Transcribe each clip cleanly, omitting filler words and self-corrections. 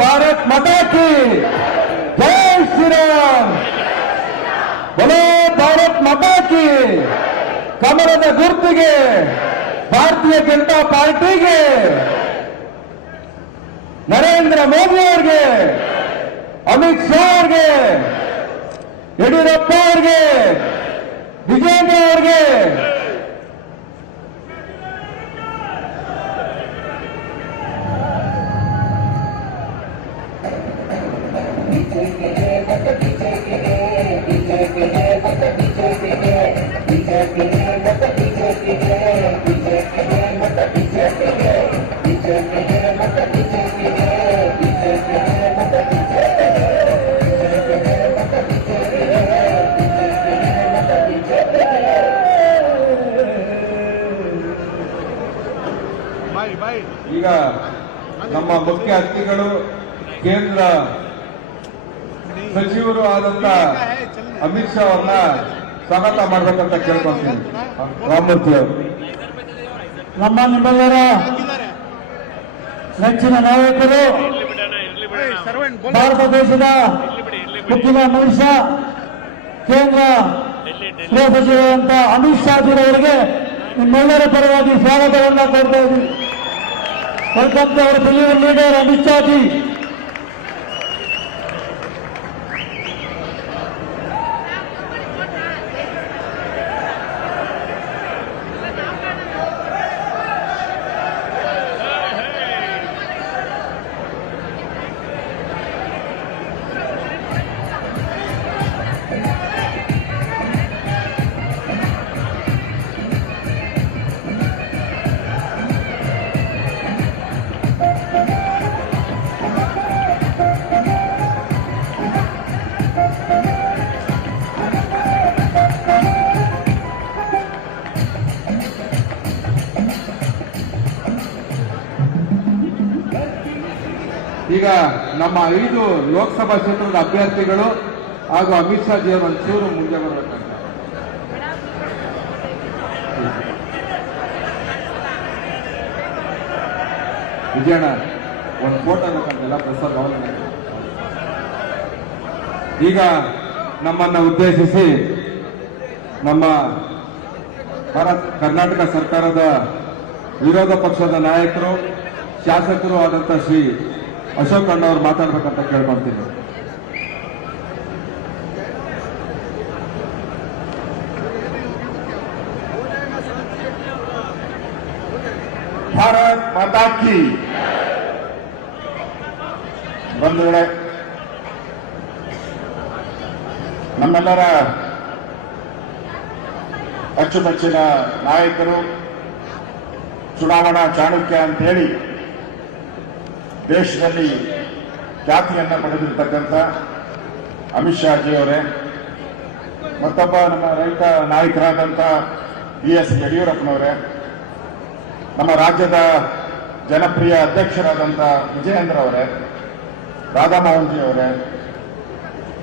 ಭಾರತ್ ಮಾತಾ ಕಿ ಜೈ ಶ್ರೀರಾಮ್. बोलो ಭಾರತ್ ಮಾತಾ ಕಿ. ಕಮಲದ ಗುರುತಿಗೆ, ಭಾರತೀಯ ಜನತಾ ಪಾರ್ಟಿಗೆ, ನರೇಂದ್ರ ಮೋದಿ ಅವರಿಗೆ, ಅಮಿತ್ ಶಾ ಅವರಿಗೆ, ಯಡಿಯೂರಪ್ಪ ಅವರಿಗೆ, ವಿಜೇಂದ್ರ ಅವರಿಗೆ, ಈಗ ನಮ್ಮ ಮುಖ್ಯ ಅತಿಥಿಗಳು ಕೇಂದ್ರ ಸಚಿವರು ಆದಂತ ಅಮಿತ್ ಶಾ ಅವರನ್ನ ಸ್ವಾಗತ ಮಾಡಬೇಕಂತ ಕೇಳ್ಕೊಳ್ತೀನಿ. ರಾಮಮೂರ್ತಿ ಅವರು. ನಮ್ಮ ನಿಮ್ಮೆಲ್ಲರ ನೆಚ್ಚಿನ ನಾಯಕರು, ಭಾರತ ದೇಶದ ಮುಖ್ಯ ಮನುಷ್ಯ, ಕೇಂದ್ರ ಗೃಹ ಸಚಿವರಂತ ಅಮಿತ್ ಶಾ ಅವರಿಗೆ ನಿಮ್ಮೆಲ್ಲರ ಪರವಾಗಿ ಸ್ವಾಗತವನ್ನ ಕೊಡ್ತಾ ಇದ್ದೀವಿ. Welcome to our billion leader Amit Shah ji. ಈಗ ನಮ್ಮ 5 ಲೋಕಸಭಾ ಕ್ಷೇತ್ರದ ಅಭ್ಯರ್ಥಿಗಳು ಹಾಗೂ ಅಮಿತ್ ಶಾ ಜಿ ಅವರು ಒಂಚೂರು ಮುಂದೆ ಬರಬೇಕಂತ. ವಿಜಯಣ್ಣ ಒಂದು ಫೋಟೋ ಬೇಕಂತೆಲ್ಲ ಪ್ರಸಾದ್ ಭವನ. ಈಗ ನಮ್ಮನ್ನ ಉದ್ದೇಶಿಸಿ ನಮ್ಮ ಕರ್ನಾಟಕ ಸರ್ಕಾರದ ವಿರೋಧ ಪಕ್ಷದ ನಾಯಕರು, ಶಾಸಕರು ಆದಂತ ಶ್ರೀ ಅಶೋಕ್ ಅಣ್ಣ ಅವರು ಮಾತಾಡ್ಬೇಕಂತ ಕೇಳ್ಕೊಂತೀನಿ. ಭಾರತ್ ಮಾತಾ ಕಿ. ಬಂಧುಗಳೇ, ನಮ್ಮೆಲ್ಲರ ಅಚ್ಚುಮೆಚ್ಚಿನ ನಾಯಕರು, ಚುನಾವಣಾ ಚಾಣಕ್ಯ ಅಂತ ಹೇಳಿ ದೇಶದಲ್ಲಿ ಖ್ಯಾತಿಯನ್ನ ಪಡೆದಿರ್ತಕ್ಕಂಥ ಅಮಿತ್ ಶಾ ಜಿ ಅವರೇ, ಮತ್ತೊಬ್ಬ ನಮ್ಮ ರೈತ ನಾಯಕರಾದಂಥ BS ಯಡಿಯೂರಪ್ಪನವರೇ, ನಮ್ಮ ರಾಜ್ಯದ ಜನಪ್ರಿಯ ಅಧ್ಯಕ್ಷರಾದಂಥ ವಿಜಯೇಂದ್ರ ಅವರೇ, ರಾಧಾಮೋಹನ್ ಜಿ ಅವರೇ,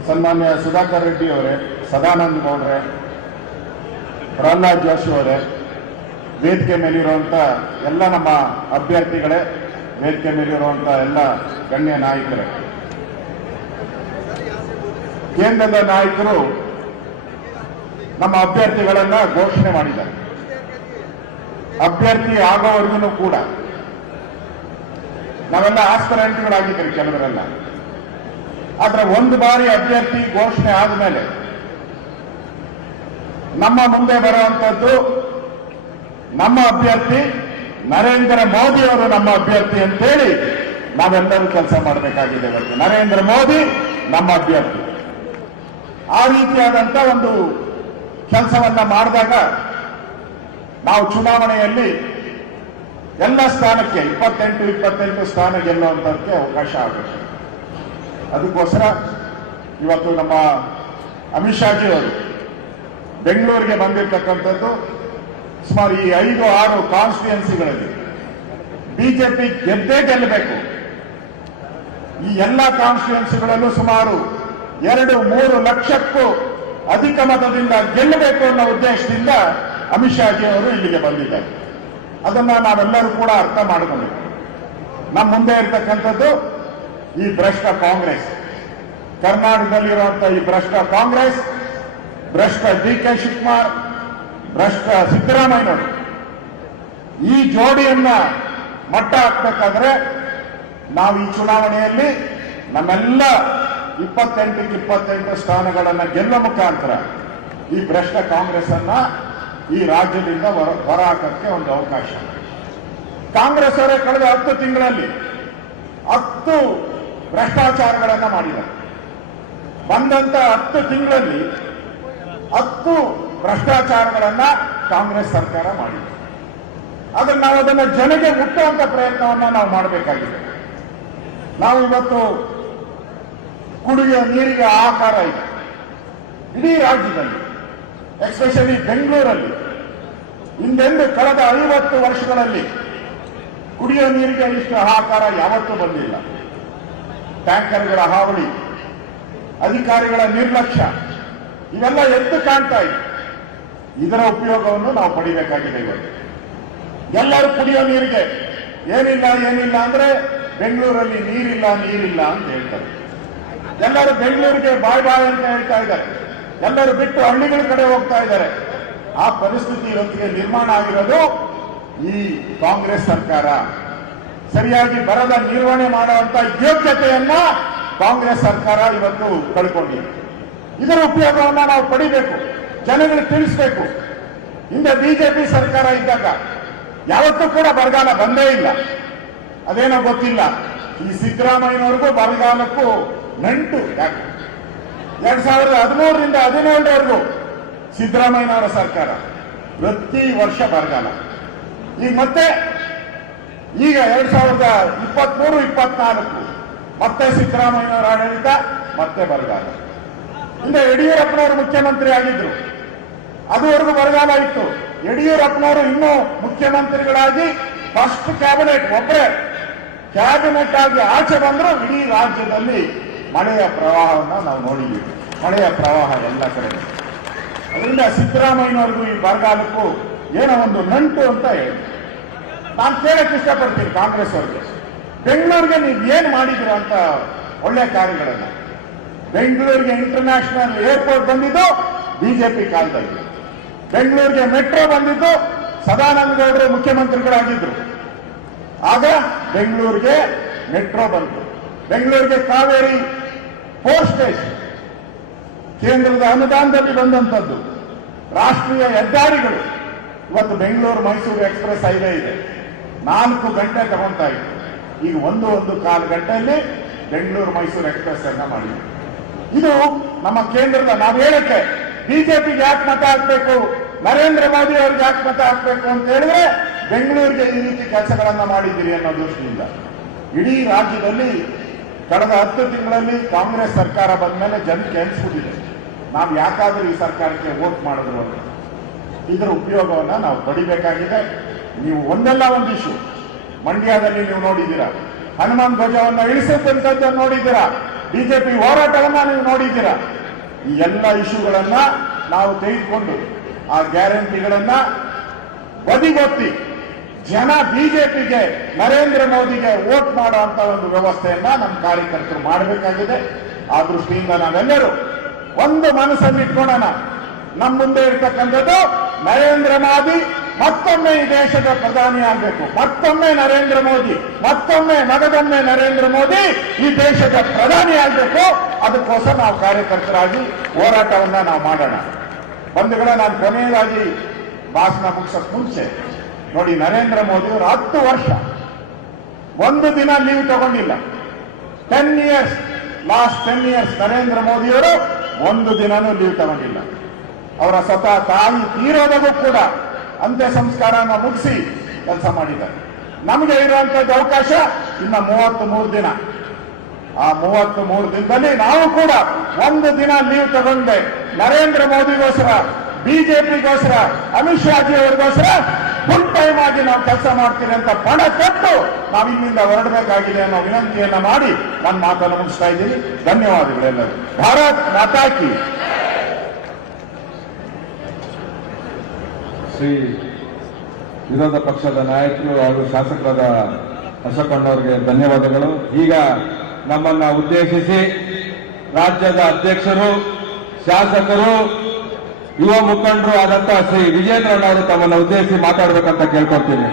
ಸನ್ಮಾನ್ಯ ಸುಧಾಕರ್ ರೆಡ್ಡಿ ಅವರೇ, ಸದಾನಂದ ಗೌಡ್ರೆ, ಪ್ರಹ್ಲಾದ್ ಜೋಶಿ ಅವರೇ, ವೇದಿಕೆ ಮೇಲಿರುವಂಥ ಎಲ್ಲ ನಮ್ಮ ಅಭ್ಯರ್ಥಿಗಳೇ, ವೇದಿಕೆ ಮೇಲಿರುವಂಥ ಎಲ್ಲ ಗಣ್ಯ ನಾಯಕರೇ, ಕೇಂದ್ರದ ನಾಯಕರು ನಮ್ಮ ಅಭ್ಯರ್ಥಿಗಳನ್ನ ಘೋಷಣೆ ಮಾಡಿದ್ದಾರೆ. ಅಭ್ಯರ್ಥಿ ಆಗೋವರೆಗೂ ಕೂಡ ನಾವೆಲ್ಲ ಆಸ್ಪರೆಂಟ್ಗಳಾಗಿದ್ದೀವಿ ಕೆಲವರೆಲ್ಲ. ಆದ್ರೆ ಒಂದು ಬಾರಿ ಅಭ್ಯರ್ಥಿ ಘೋಷಣೆ ಆದಮೇಲೆ ನಮ್ಮ ಮುಂದೆ ಬರುವಂತದ್ದು ನಮ್ಮ ಅಭ್ಯರ್ಥಿ ನರೇಂದ್ರ ಮೋದಿ ಅವರು ನಮ್ಮ ಅಭ್ಯರ್ಥಿ ಅಂತೇಳಿ ನಾವೆಲ್ಲರೂ ಕೆಲಸ ಮಾಡಬೇಕಾಗಿದೆ. ನರೇಂದ್ರ ಮೋದಿ ನಮ್ಮ ಅಭ್ಯರ್ಥಿ. ಆ ರೀತಿಯಾದಂತ ಒಂದು ಕೆಲಸವನ್ನ ಮಾಡಿದಾಗ ನಾವು ಚುನಾವಣೆಯಲ್ಲಿ ಎಲ್ಲ ಸ್ಥಾನಕ್ಕೆ 28 ಸ್ಥಾನ ಗೆಲ್ಲುವಂತಕ್ಕೆ ಅವಕಾಶ ಆಗುತ್ತೆ. ಅದಕ್ಕೋಸ್ಕರ ಇವತ್ತು ನಮ್ಮ ಅಮಿತ್ ಶಾ ಜಿ ಅವರು ಬೆಂಗಳೂರಿಗೆ ಬಂದಿರತಕ್ಕಂಥದ್ದು ಸುಮಾರು ಈ 5-6 ಕಾನ್ಸ್ಟಿಟ್ಯೂನ್ಸಿಗಳಲ್ಲಿ ಬಿಜೆಪಿ ಗೆದ್ದೇ ಗೆಲ್ಲಬೇಕು. ಈ ಎಲ್ಲ ಕಾನ್ಸ್ಟಿಟ್ಯೂನ್ಸಿಗಳಲ್ಲೂ ಸುಮಾರು 2-3 ಲಕ್ಷಕ್ಕೂ ಅಧಿಕ ಮತದಿಂದ ಗೆಲ್ಲಬೇಕು ಅನ್ನೋ ಉದ್ದೇಶದಿಂದ ಅಮಿತ್ ಶಾ ಜಿ ಅವರು ಇಲ್ಲಿಗೆ ಬಂದಿದ್ದಾರೆ. ಅದನ್ನ ನಾವೆಲ್ಲರೂ ಕೂಡ ಅರ್ಥ ಮಾಡಿಕೊಂಡಿದ್ದೀವಿ. ನಮ್ಮ ಮುಂದೆ ಇರತಕ್ಕಂಥದ್ದು ಈ ಭ್ರಷ್ಟ ಕಾಂಗ್ರೆಸ್, ಕರ್ನಾಟಕದಲ್ಲಿರುವಂತ ಈ ಭ್ರಷ್ಟ ಕಾಂಗ್ರೆಸ್, ಭ್ರಷ್ಟ ಡಿ.ಕೆ. ಶಿವಕುಮಾರ್, ಭ್ರಷ್ಟ ಸಿದ್ದರಾಮಯ್ಯನವರು, ಈ ಜೋಡಿಯನ್ನ ಮಟ್ಟ ಹಾಕ್ಬೇಕಾದ್ರೆ ನಾವು ಈ ಚುನಾವಣೆಯಲ್ಲಿ ನಮ್ಮೆಲ್ಲ 28 ಸ್ಥಾನಗಳನ್ನು ಗೆಲ್ಲುವ ಮುಖಾಂತರ ಈ ಭ್ರಷ್ಟ ಕಾಂಗ್ರೆಸ್ ಅನ್ನ ಈ ರಾಜ್ಯದಿಂದ ಹೊರಹಾಕಕ್ಕೆ ಒಂದು ಅವಕಾಶ. ಕಾಂಗ್ರೆಸ್ ಅವರೇ ಕಳೆದ 10 ತಿಂಗಳಲ್ಲಿ 10 ಭ್ರಷ್ಟಾಚಾರಗಳನ್ನ ಮಾಡಿದ್ದಾರೆ. ಬಂದಂತ 10 ತಿಂಗಳಲ್ಲಿ 10 ಭ್ರಷ್ಟಾಚಾರಗಳನ್ನ ಕಾಂಗ್ರೆಸ್ ಸರ್ಕಾರ ಮಾಡಿದೆ. ಆದ್ರೆ ನಾವು ಅದನ್ನ ಜನಗೆ ಮುಟ್ಟುವಂತ ಪ್ರಯತ್ನವನ್ನ ನಾವು ಮಾಡಬೇಕಾಗಿದೆ. ನಾವು ಇವತ್ತು ಕುಡಿಯುವ ನೀರಿಗೆ ಆಹಾಕಾರ ಇದೆ ಇಡೀ ರಾಜ್ಯದಲ್ಲಿ, ಎಸ್ಪೆಷಲಿ ಬೆಂಗಳೂರಲ್ಲಿ. ಹಿಂದೆಂದು ಕಳೆದ 50 ವರ್ಷಗಳಲ್ಲಿ ಕುಡಿಯುವ ನೀರಿಗೆ ಇಷ್ಟು ಹಾಹಾಕಾರ ಯಾವತ್ತೂ ಬಂದಿಲ್ಲ. ಟ್ಯಾಂಕರ್ಗಳ ಹಾವಳಿ, ಅಧಿಕಾರಿಗಳ ನಿರ್ಲಕ್ಷ್ಯ, ಇವೆಲ್ಲ ಎದ್ದು ಕಾಣ್ತಾ ಇದೆ. ಇದರ ಉಪಯೋಗವನ್ನು ನಾವು ಪಡಿಬೇಕಾಗಿದೆ. ಇವತ್ತು ಎಲ್ಲರೂ ಕುಡಿಯೋ ನೀರಿಗೆ ಏನಿಲ್ಲ ಅಂದ್ರೆ ಬೆಂಗಳೂರಲ್ಲಿ ನೀರಿಲ್ಲ ಅಂತ ಹೇಳ್ತಾರೆ. ಎಲ್ಲರೂ ಬೆಂಗಳೂರಿಗೆ ಬಾಯ್ ಅಂತ ಹೇಳ್ತಾ ಇದ್ದಾರೆ. ಎಲ್ಲರೂ ಬಿಟ್ಟು ಹಳ್ಳಿಗಳ ಕಡೆ ಹೋಗ್ತಾ ಇದ್ದಾರೆ. ಆ ಪರಿಸ್ಥಿತಿ ಇವತ್ತಿಗೆ ನಿರ್ಮಾಣ ಆಗಿರೋದು ಈ ಕಾಂಗ್ರೆಸ್ ಸರ್ಕಾರ. ಸರಿಯಾಗಿ ಬರದ ನಿರ್ವಹಣೆ ಮಾಡುವಂತ ಯೋಗ್ಯತೆಯನ್ನ ಕಾಂಗ್ರೆಸ್ ಸರ್ಕಾರ ಇವತ್ತು ಕಳ್ಕೊಂಡಿದೆ. ಇದರ ಉಪಯೋಗವನ್ನ ನಾವು ಪಡಿಬೇಕು, ಜನಗಳಿಗೆ ತಿಳಿಸಬೇಕು. ಹಿಂದೆ ಬಿಜೆಪಿ ಸರ್ಕಾರ ಇದ್ದಾಗ ಯಾವತ್ತೂ ಕೂಡ ಬರಗಾಲ ಬಂದೇ ಇಲ್ಲ. ಅದೇನೋ ಗೊತ್ತಿಲ್ಲ, ಈ ಸಿದ್ದರಾಮಯ್ಯನವ್ರಿಗೂ ಬರಗಾಲಕ್ಕೂ ನಂಟು. ಯಾಕೆ 2013ರಿಂದ 2017ರವರೆಗೂ ಸಿದ್ದರಾಮಯ್ಯನವರ ಸರ್ಕಾರ ಪ್ರತಿ ವರ್ಷ ಬರಗಾಲ. ಈಗ ಮತ್ತೆ 2023-24 ಮತ್ತೆ ಸಿದ್ದರಾಮಯ್ಯನವರ ಆಡಳಿತ, ಮತ್ತೆ ಬರಗಾಲ. ಹಿಂದೆ ಯಡಿಯೂರಪ್ಪನವರು ಮುಖ್ಯಮಂತ್ರಿ ಆಗಿದ್ರು, ಅದುವರೆಗೂ ಬರಗಾಲ ಇತ್ತು. ಯಡಿಯೂರಪ್ಪನವರು ಇನ್ನೂ ಮುಖ್ಯಮಂತ್ರಿಗಳಾಗಿ ಫಸ್ಟ್ ಕ್ಯಾಬಿನೆಟ್ ಒಬ್ಬರೇ ಕ್ಯಾಬಿನೆಟ್ ಆಗಿ ಆಚೆ ಬಂದ್ರು, ಇಡೀ ರಾಜ್ಯದಲ್ಲಿ ಮಳೆಯ ಪ್ರವಾಹವನ್ನು ನಾವು ನೋಡಿದ್ದೀವಿ. ಮಳೆಯ ಪ್ರವಾಹ ಎಲ್ಲ ಕಡೆ. ಅದರಿಂದ ಸಿದ್ದರಾಮಯ್ಯನವ್ರಿಗೂ ಈ ಬರಗಾಲಕ್ಕೂ ಏನೋ ಒಂದು ನಂಟು ಅಂತ ಹೇಳಿ ನಾನು ಕೇಳಕ್ಕೆ ಇಷ್ಟಪಡ್ತೀನಿ ಕಾಂಗ್ರೆಸ್ ಅವರಿಗೆ. ಬೆಂಗಳೂರಿಗೆ ನೀವು ಏನು ಮಾಡಿದಿರ ಅಂತ ಒಳ್ಳೆ ಕಾರ್ಯಗಳನ್ನ. ಬೆಂಗಳೂರಿಗೆ ಇಂಟರ್ನ್ಯಾಷನಲ್ ಏರ್ಪೋರ್ಟ್ ಬಂದಿದ್ದು ಬಿಜೆಪಿ ಕಾಲದಲ್ಲಿ. ಬೆಂಗಳೂರಿಗೆ ಮೆಟ್ರೋ ಬಂದಿದ್ದು ಸದಾನಂದ ಗೌಡರು ಮುಖ್ಯಮಂತ್ರಿಗಳಾಗಿದ್ರು. ಆಗ ಬೆಂಗಳೂರಿಗೆ ಮೆಟ್ರೋ ಬಂತು. ಬೆಂಗಳೂರಿಗೆ ಕಾವೇರಿ ಪೋರ್ಟ್ ಸ್ಟೇಷನ್ ಕೇಂದ್ರದ ಅನುದಾನದಲ್ಲಿ ಬಂದಂಥದ್ದು. ರಾಷ್ಟ್ರೀಯ ಹೆದ್ದಾರಿಗಳು. ಇವತ್ತು ಬೆಂಗಳೂರು ಮೈಸೂರು ಎಕ್ಸ್ಪ್ರೆಸ್ ಹೈವೇ ಇದೆ, 4 ಗಂಟೆ ತಗೊಳ್ತಾ ಇತ್ತು. ಈಗ 1.25 ಗಂಟೆಯಲ್ಲಿ ಬೆಂಗಳೂರು ಮೈಸೂರು ಎಕ್ಸ್ಪ್ರೆಸ್ ಅನ್ನ ಮಾಡಿದೆ. ಇದು ನಮ್ಮ ಕೇಂದ್ರದ, ನಾವು ಹೇಳಕ್ಕೆ ಬಿಜೆಪಿಗೆ ಯಾಕೆ ಮತ ಹಾಕಬೇಕು, ನರೇಂದ್ರ ಮೋದಿ ಅವ್ರಿಗೆ ಯಾಕೆ ಮತ ಹಾಕಬೇಕು ಅಂತ ಹೇಳಿದ್ರೆ ಬೆಂಗಳೂರಿಗೆ ಈ ರೀತಿ ಕೆಲಸಗಳನ್ನ ಮಾಡಿದ್ದೀರಿ ಅನ್ನೋ ದೃಷ್ಟಿಯಿಂದ. ಇಡೀ ರಾಜ್ಯದಲ್ಲಿ ಕಳೆದ 10 ತಿಂಗಳಲ್ಲಿ ಕಾಂಗ್ರೆಸ್ ಸರ್ಕಾರ ಬಂದ ಮೇಲೆ ಜನಕ್ಕೆ ಅನಿಸ್ಬಿಟ್ಟಿದೆ, ನಾವು ಯಾಕಾದ್ರೂ ಈ ಸರ್ಕಾರಕ್ಕೆ ವೋಟ್ ಮಾಡಿದ್ರು ಅಂತ. ಇದರ ಉಪಯೋಗವನ್ನ ನಾವು ಪಡಿಬೇಕಾಗಿದೆ. ನೀವು ಒಂದಲ್ಲ ಒಂದು ಇಶ್ಯೂ ಮಂಡ್ಯದಲ್ಲಿ ನೀವು ನೋಡಿದ್ದೀರಾ, ಹನುಮಾನ್ ಧ್ವಜವನ್ನ ಇಳಿಸತಕ್ಕಂಥದ್ದನ್ನು ನೋಡಿದ್ದೀರಾ, ಬಿಜೆಪಿ ಹೋರಾಟವನ್ನ ನೀವು ನೋಡಿದ್ದೀರಾ. ಈ ಎಲ್ಲ ಇಶ್ಯೂಗಳನ್ನ ನಾವು ತೆಗೆದುಕೊಂಡು ಆ ಗ್ಯಾರಂಟಿಗಳನ್ನ ಬದಿಗೊತ್ತಿ ಜನ ಬಿಜೆಪಿಗೆ, ನರೇಂದ್ರ ಮೋದಿಗೆ ವೋಟ್ ಮಾಡುವಂತ ಒಂದು ವ್ಯವಸ್ಥೆಯನ್ನ ನಮ್ಮ ಕಾರ್ಯಕರ್ತರು ಮಾಡಬೇಕಾಗಿದೆ. ಆ ದೃಷ್ಟಿಯಿಂದ ನಾವೆಲ್ಲರೂ ಒಂದು ಮನಸ್ಸನ್ನು ಇಟ್ಕೊಳ್ಳೋಣ. ನಮ್ಮ ಮುಂದೆ ಇರ್ತಕ್ಕಂಥದ್ದು ನರೇಂದ್ರ ಮೋದಿ ಮತ್ತೊಮ್ಮೆ ಈ ದೇಶದ ಪ್ರಧಾನಿ ಆಗಬೇಕು. ಮತ್ತೊಮ್ಮೆ ನರೇಂದ್ರ ಮೋದಿ, ಮತ್ತೊಮ್ಮೆ ಮಗದೊಮ್ಮೆ ನರೇಂದ್ರ ಮೋದಿ ಈ ದೇಶದ ಪ್ರಧಾನಿ ಆಗಬೇಕು. ಅದಕ್ಕೋಸ್ಕರ ನಾವು ಕಾರ್ಯಕರ್ತರಾಗಿ ಹೋರಾಟವನ್ನ ನಾವು ಮಾಡೋಣ. ಬಂಧುಗಳೇ, ನಾನು ಕೊನೆಯದಾಗಿ ಭಾಷಣ ಮುಗಿಸೋಕ್ ಮುಂಚೆ ನೋಡಿ, ನರೇಂದ್ರ ಮೋದಿ ಅವರು 10 ವರ್ಷ ಒಂದು ದಿನ ಲೀವ್ ತಗೊಂಡಿಲ್ಲ. 10 ಇಯರ್ಸ್, ಲಾಸ್ಟ್ 10 ಇಯರ್ಸ್ ನರೇಂದ್ರ ಮೋದಿಯವರು ಒಂದು ದಿನನೂ ಲೀವ್ ತಗೊಂಡಿಲ್ಲ. ಅವರ ಸ್ವತಃ ತಾಯಿ ತೀರೋದಕ್ಕೂ ಕೂಡ ಅಂತ್ಯ ಸಂಸ್ಕಾರನ ಮುಗಿಸಿ ಕೆಲಸ ಮಾಡಿದ್ದಾರೆ. ನಮಗೆ ಇರುವಂತದ್ದು ಅವಕಾಶ ಇನ್ನ 33 ದಿನ. ಆ 33 ದಿನದಲ್ಲಿ ನಾವು ಕೂಡ ಒಂದು ದಿನ ಲೀವ್ ತಗೊಂಡೆ ನರೇಂದ್ರ ಮೋದಿಗೋಸ್ಕರ, ಬಿಜೆಪಿಗೋಸ್ಕರ, ಅಮಿತ್ ಶಾಜಿ ಅವರಿಗೋಸ್ಕರ ಫುಲ್ ಟೈಮ್ ಆಗಿ ನಾವು ಕೆಲಸ ಮಾಡ್ತೀವಿ ಅಂತ ಪಣ ಕೊಟ್ಟು ನಾವು ಇಲ್ಲಿಂದ ಹೊರಡಬೇಕಾಗಿದೆ ಅನ್ನೋ ವಿನಂತಿಯನ್ನ ಮಾಡಿ ನನ್ನ ಮಾತನ್ನು ಮುಗಿಸ್ತಾ ಇದ್ದೀನಿ. ಧನ್ಯವಾದಗಳೆಲ್ಲರೂ. ಭಾರತ್ ಮಾತಾ ಕಿ. ಶ್ರೀ ವಿರೋಧ ಪಕ್ಷದ ನಾಯಕರು ಹಾಗೂ ಶಾಸಕರಾದ ಅಶೋಕ್ ಅಣ್ಣವರಿಗೆ ಧನ್ಯವಾದಗಳು. ಈಗ ನಮ್ಮನ್ನ ಉದ್ದೇಶಿಸಿ ರಾಜ್ಯದ ಅಧ್ಯಕ್ಷರು, ಶಾಸಕರು, ಯುವ ಮುಖಂಡರು ಆದಂತಹ ಶ್ರೀ ವಿಜೇಂದ್ರಣ್ಣವರು ತಮ್ಮನ್ನು ಉದ್ದೇಶಿಸಿ ಮಾತಾಡಬೇಕಂತ ಕೇಳ್ಕೊಳ್ತೀನಿ.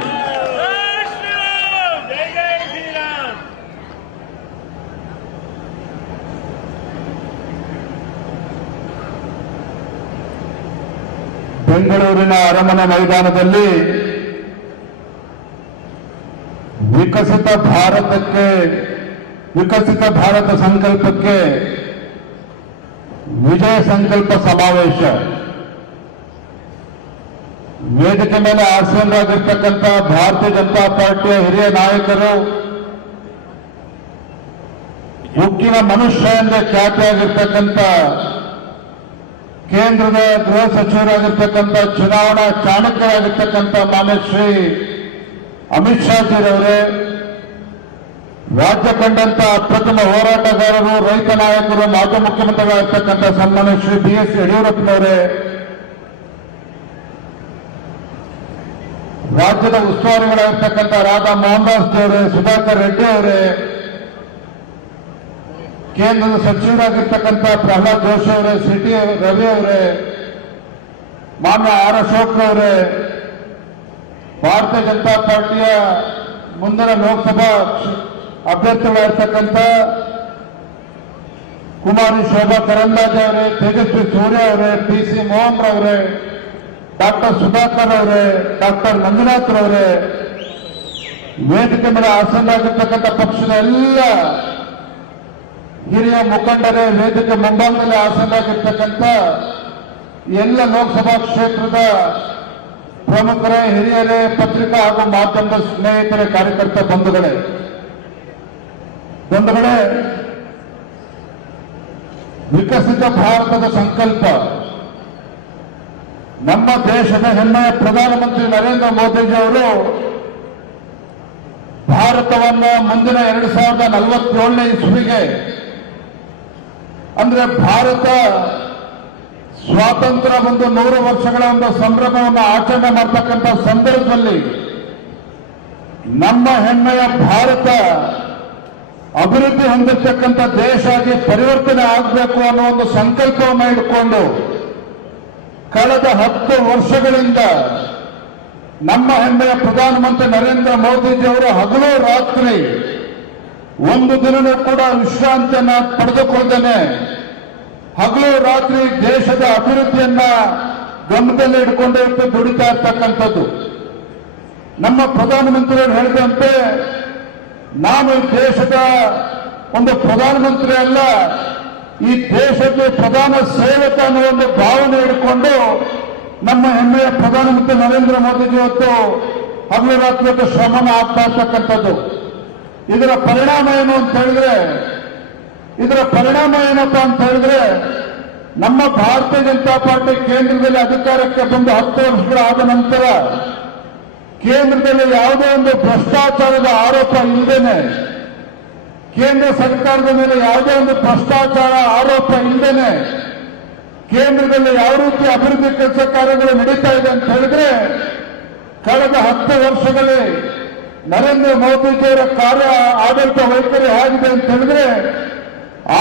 ಬೆಂಗಳೂರಿನ ಅರಮನೆ ಮೈದಾನದಲ್ಲಿ ವಿಕಸಿತ ಭಾರತ ಸಂಕಲ್ಪಕ್ಕೆ ವಿಜಯ ಸಂಕಲ್ಪ ಸಮಾವೇಶ ವೇದಿಕೆ ಮೇಲೆ ಆಸೀನರಾಗಿರ್ತಕ್ಕಂಥ ಭಾರತೀಯ ಜನತಾ ಪಾರ್ಟಿಯ ಹಿರಿಯ ನಾಯಕರು, ಉಕ್ಕಿನ ಮನುಷ್ಯ ಎಂದೇ ಖ್ಯಾತಿಯಾಗಿರ್ತಕ್ಕಂಥ ಕೇಂದ್ರದ ಗೃಹ ಸಚಿವರಾಗಿರ್ತಕ್ಕಂಥ, ಚುನಾವಣಾ ಚಾಣಕ್ಯರಾಗಿರ್ತಕ್ಕಂಥ ಮಾನ್ಯ ಶ್ರೀ ಅಮಿತ್ ಶಾ ಜಿರವರೇ, ರಾಜ್ಯ ಕಂಡಂತ ಅಪ್ರತಿಮ ಹೋರಾಟಗಾರರು, ರೈತ ನಾಯಕರು, ಮಾಜಿ ಮುಖ್ಯಮಂತ್ರಿಗಳಾಗಿರ್ತಕ್ಕಂಥ ಸನ್ಮಾನ್ಯ ಶ್ರೀ BS ಯಡಿಯೂರಪ್ಪನವರೇ, ರಾಜ್ಯದ ಉಸ್ತುವಾರಿಗಳಾಗಿರ್ತಕ್ಕಂಥ ರಾಧಾ ಮೋಹನ್ ದಾಸ್ ಅವರೇ, ಸುಧಾಕರ್ ರೆಡ್ಡಿ ಅವರೇ, ಕೇಂದ್ರದ ಸಚಿವರಾಗಿರ್ತಕ್ಕಂಥ ಪ್ರಹ್ಲಾದ್ ಜೋಶಿ ಅವರೇ, CT ರವಿ ಅವರೇ, ಮಾನ್ಯ ಆರ್ ಅಶೋಕ್ ಅವರೇ, ಭಾರತೀಯ ಜನತಾ ಪಾರ್ಟಿಯ ಮುಂದಿನ ಲೋಕಸಭಾ ಅಭ್ಯರ್ಥಿಗಳಾಗಿರ್ತಕ್ಕಂಥ ಕುಮಾರಿ ಶೋಭಾ ಕರಂದ್ಲಾಜೆ ಅವರೇ, ತೇಜಸ್ವಿ ಸೂರ್ಯ ಅವರೇ, PC ಮೋಹನ್ ಅವರೇ, ಡಾಕ್ಟರ್ ಸುಧಾಕರ್ ಅವರೇ, ಡಾಕ್ಟರ್ ಮಂಜುನಾಥ್ ಅವರೇ, ವೇದಿಕೆ ಮೇಲೆ ಆಸೀನರಾಗಿರ್ತಕ್ಕಂಥ ಪಕ್ಷದ ಎಲ್ಲ ಹಿರಿಯ ಮುಖಂಡರೇ, ವೇದಿಕೆ ಮುಂಭಾಗದಲ್ಲಿ ಆಸೀನರಾಗಿರ್ತಕ್ಕಂಥ ಎಲ್ಲ ಲೋಕಸಭಾ ಕ್ಷೇತ್ರದ ಪ್ರಮುಖರೇ, ಹಿರಿಯರೇ, ಪತ್ರಿಕಾ ಹಾಗೂ ಮಾಧ್ಯಮದ ಸ್ನೇಹಿತರೇ, ಕಾರ್ಯಕರ್ತ ಬಂಧುಗಳೇ, ವಿಕಸಿತ ಭಾರತದ ಸಂಕಲ್ಪ ನಮ್ಮ ದೇಶದ ಹೆಮ್ಮೆಯ ಪ್ರಧಾನಮಂತ್ರಿ ನರೇಂದ್ರ ಮೋದಿಜಿ ಅವರು ಭಾರತವನ್ನು ಮುಂದಿನ 2047ನೇ ಇಸ್ವಿಗೆ, ಅಂದ್ರೆ ಭಾರತ ಸ್ವಾತಂತ್ರ್ಯ ಒಂದು 100 ವರ್ಷಗಳ ಒಂದು ಸಂಭ್ರಮವನ್ನು ಆಚರಣೆ ಮಾಡತಕ್ಕಂಥ ಸಂದರ್ಭದಲ್ಲಿ ನಮ್ಮ ಹೆಮ್ಮೆಯ ಭಾರತ ಅಭಿವೃದ್ಧಿ ಹೊಂದಿರತಕ್ಕಂಥ ದೇಶ ಆಗಿ ಪರಿವರ್ತನೆ ಆಗಬೇಕು ಅನ್ನೋ ಒಂದು ಸಂಕಲ್ಪವನ್ನು ಇಟ್ಕೊಂಡು ಕಳೆದ 10 ವರ್ಷಗಳಿಂದ ನಮ್ಮ ಹೆಮ್ಮೆಯ ಪ್ರಧಾನಮಂತ್ರಿ ನರೇಂದ್ರ ಮೋದಿಜಿ ಅವರು ಹಗಲು ರಾತ್ರಿ ಒಂದು ದಿನವೂ ಕೂಡ ವಿಶ್ರಾಂತಿಯನ್ನ ಪಡೆದುಕೊಳ್ಳದೇನೆ ಹಗಲು ರಾತ್ರಿ ದೇಶದ ಅಭಿವೃದ್ಧಿಯನ್ನ ಗಮನದಲ್ಲಿ ಇಟ್ಕೊಂಡು ದುಡಿತಾ ಇರ್ತಕ್ಕಂಥದ್ದು. ನಮ್ಮ ಪ್ರಧಾನಮಂತ್ರಿಗಳು ಹೇಳಿದಂತೆ ನಾನು ಈ ದೇಶದ ಒಂದು ಪ್ರಧಾನಮಂತ್ರಿ ಅಲ್ಲ, ಈ ದೇಶದ ಪ್ರಧಾನ ಸೇವಕ ಅನ್ನೋ ಒಂದು ಭಾವನೆ ಇಟ್ಕೊಂಡು ನಮ್ಮ ಹೆಮ್ಮೆಯ ಪ್ರಧಾನಮಂತ್ರಿ ನರೇಂದ್ರ ಮೋದಿಜಿ ಇವತ್ತು ಹಗಲು ರಾತ್ರಿ ಶ್ರಮನ ಆಗ್ತಾ ಇರ್ತಕ್ಕಂಥದ್ದು. ಇದರ ಪರಿಣಾಮ ಏನು ಅಂತ ಹೇಳಿದ್ರೆ, ಏನಪ್ಪಾ ಅಂತ ಹೇಳಿದ್ರೆ, ನಮ್ಮ ಭಾರತೀಯ ಜನತಾ ಪಾರ್ಟಿ ಕೇಂದ್ರದಲ್ಲಿ ಅಧಿಕಾರಕ್ಕೆ ಬಂದು 10 ವರ್ಷಗಳಾದ ನಂತರ ಕೇಂದ್ರದಲ್ಲಿ ಯಾವುದೇ ಒಂದು ಭ್ರಷ್ಟಾಚಾರದ ಆರೋಪ ಇಲ್ಲದೇನೆ, ಕೇಂದ್ರ ಸರ್ಕಾರದ ಮೇಲೆ ಯಾವುದೇ ಒಂದು ಭ್ರಷ್ಟಾಚಾರ ಆರೋಪ ಇಲ್ಲದೇನೆ ಕೇಂದ್ರದಲ್ಲಿ ಯಾವ ರೀತಿ ಅಭಿವೃದ್ಧಿ ಕೆಲಸ ಕಾರ್ಯಗಳು ನಡೀತಾ ಇದೆ ಅಂತ ಹೇಳಿದ್ರೆ, ಕಳೆದ 10 ವರ್ಷಗಳಲ್ಲಿ ನರೇಂದ್ರ ಮೋದಿಜಿಯವರ ಕಾರ್ಯ ಆಡಳಿತ ವೈಖರಿ ಆಗಿದೆ ಅಂತ ಹೇಳಿದ್ರೆ,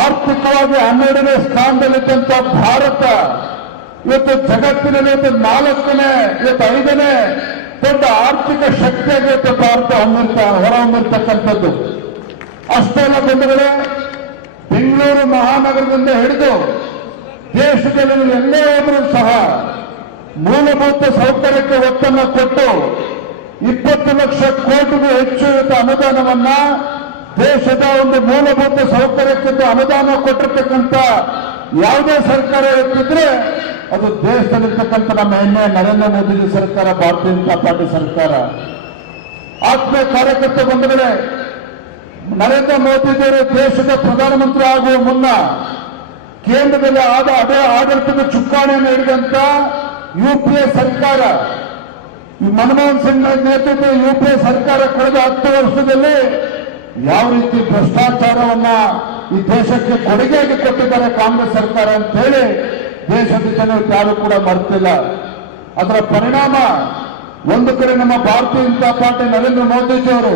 ಆರ್ಥಿಕವಾಗಿ 12ನೇ ಸ್ಥಾನದಲ್ಲಿದ್ದಂಥ ಭಾರತ ಇವತ್ತು ಜಗತ್ತಿನಲ್ಲಿ 4ನೇ, 5ನೇ ದೊಡ್ಡ ಆರ್ಥಿಕ ಶಕ್ತಿಯಾಗಿ ಇವತ್ತು ಭಾರತ ಹೊರಹೊಮ್ಮಿರ್ತಕ್ಕಂಥದ್ದು. ಅಷ್ಟೇ ಅಲ್ಲ ಬಂಧುಗಳೇ, ಬೆಂಗಳೂರು ಮಹಾನಗರದಿಂದ ಹಿಡಿದು ದೇಶದಲ್ಲಿ ಎಲ್ಲೇ ಹೋದರೂ ಸಹ ಮೂಲಭೂತ ಸೌಕರ್ಯಕ್ಕೆ ಒತ್ತನ್ನು ಕೊಟ್ಟು 20 ಲಕ್ಷ ಕೋಟಿಗೂ ಹೆಚ್ಚು ಅನುದಾನವನ್ನ ದೇಶದ ಒಂದು ಮೂಲಭೂತ ಸೌಕರ್ಯಕ್ಕೆ ಅನುದಾನ ಕೊಟ್ಟಿರ್ತಕ್ಕಂಥ ಯಾವುದೇ ಸರ್ಕಾರ ಇರ್ತಿದ್ರೆ ಅದು ದೇಶದಲ್ಲಿರ್ತಕ್ಕಂಥ ನಮ್ಮ ಹೆಮ್ಮೆಯ ನರೇಂದ್ರ ಮೋದಿಜಿ ಸರ್ಕಾರ, ಭಾರತೀಯ ಜನತಾ ಪಾರ್ಟಿ ಸರ್ಕಾರ. ಆತ್ಮೀಯ ಕಾರ್ಯಕರ್ತ ಬಂಧುಗಳೇ, ನರೇಂದ್ರ ಮೋದಿಜಿಯವರು ದೇಶದ ಪ್ರಧಾನಮಂತ್ರಿ ಆಗುವ ಮುನ್ನ ಕೇಂದ್ರದಲ್ಲಿ ಅದೇ ಆಡಳಿತದ ಚುಕ್ಕಾಣಿಯನ್ನು ಹಿಡಿದಂತ UPA ಸರ್ಕಾರ, ಮನಮೋಹನ್ ಸಿಂಗ್ ನೇತೃತ್ವದ UPA ಸರ್ಕಾರ ಕಳೆದ 10 ವರ್ಷದಲ್ಲಿ ಯಾವ ರೀತಿ ಭ್ರಷ್ಟಾಚಾರವನ್ನ ಈ ದೇಶಕ್ಕೆ ಕೊಡುಗೆಯಾಗಿ ಕೊಟ್ಟಿದ್ದಾರೆ ಕಾಂಗ್ರೆಸ್ ಸರ್ಕಾರ ಅಂತ ಹೇಳಿ ದೇಶದ ಜನರು ಯಾರು ಕೂಡ ಮರ್ತಿಲ್ಲ. ಅದರ ಪರಿಣಾಮ ಒಂದು ಕಡೆ ನಮ್ಮ ಭಾರತೀಯ ಜನತಾ ಪಾರ್ಟಿ ನರೇಂದ್ರ ಮೋದಿಜಿ ಅವರು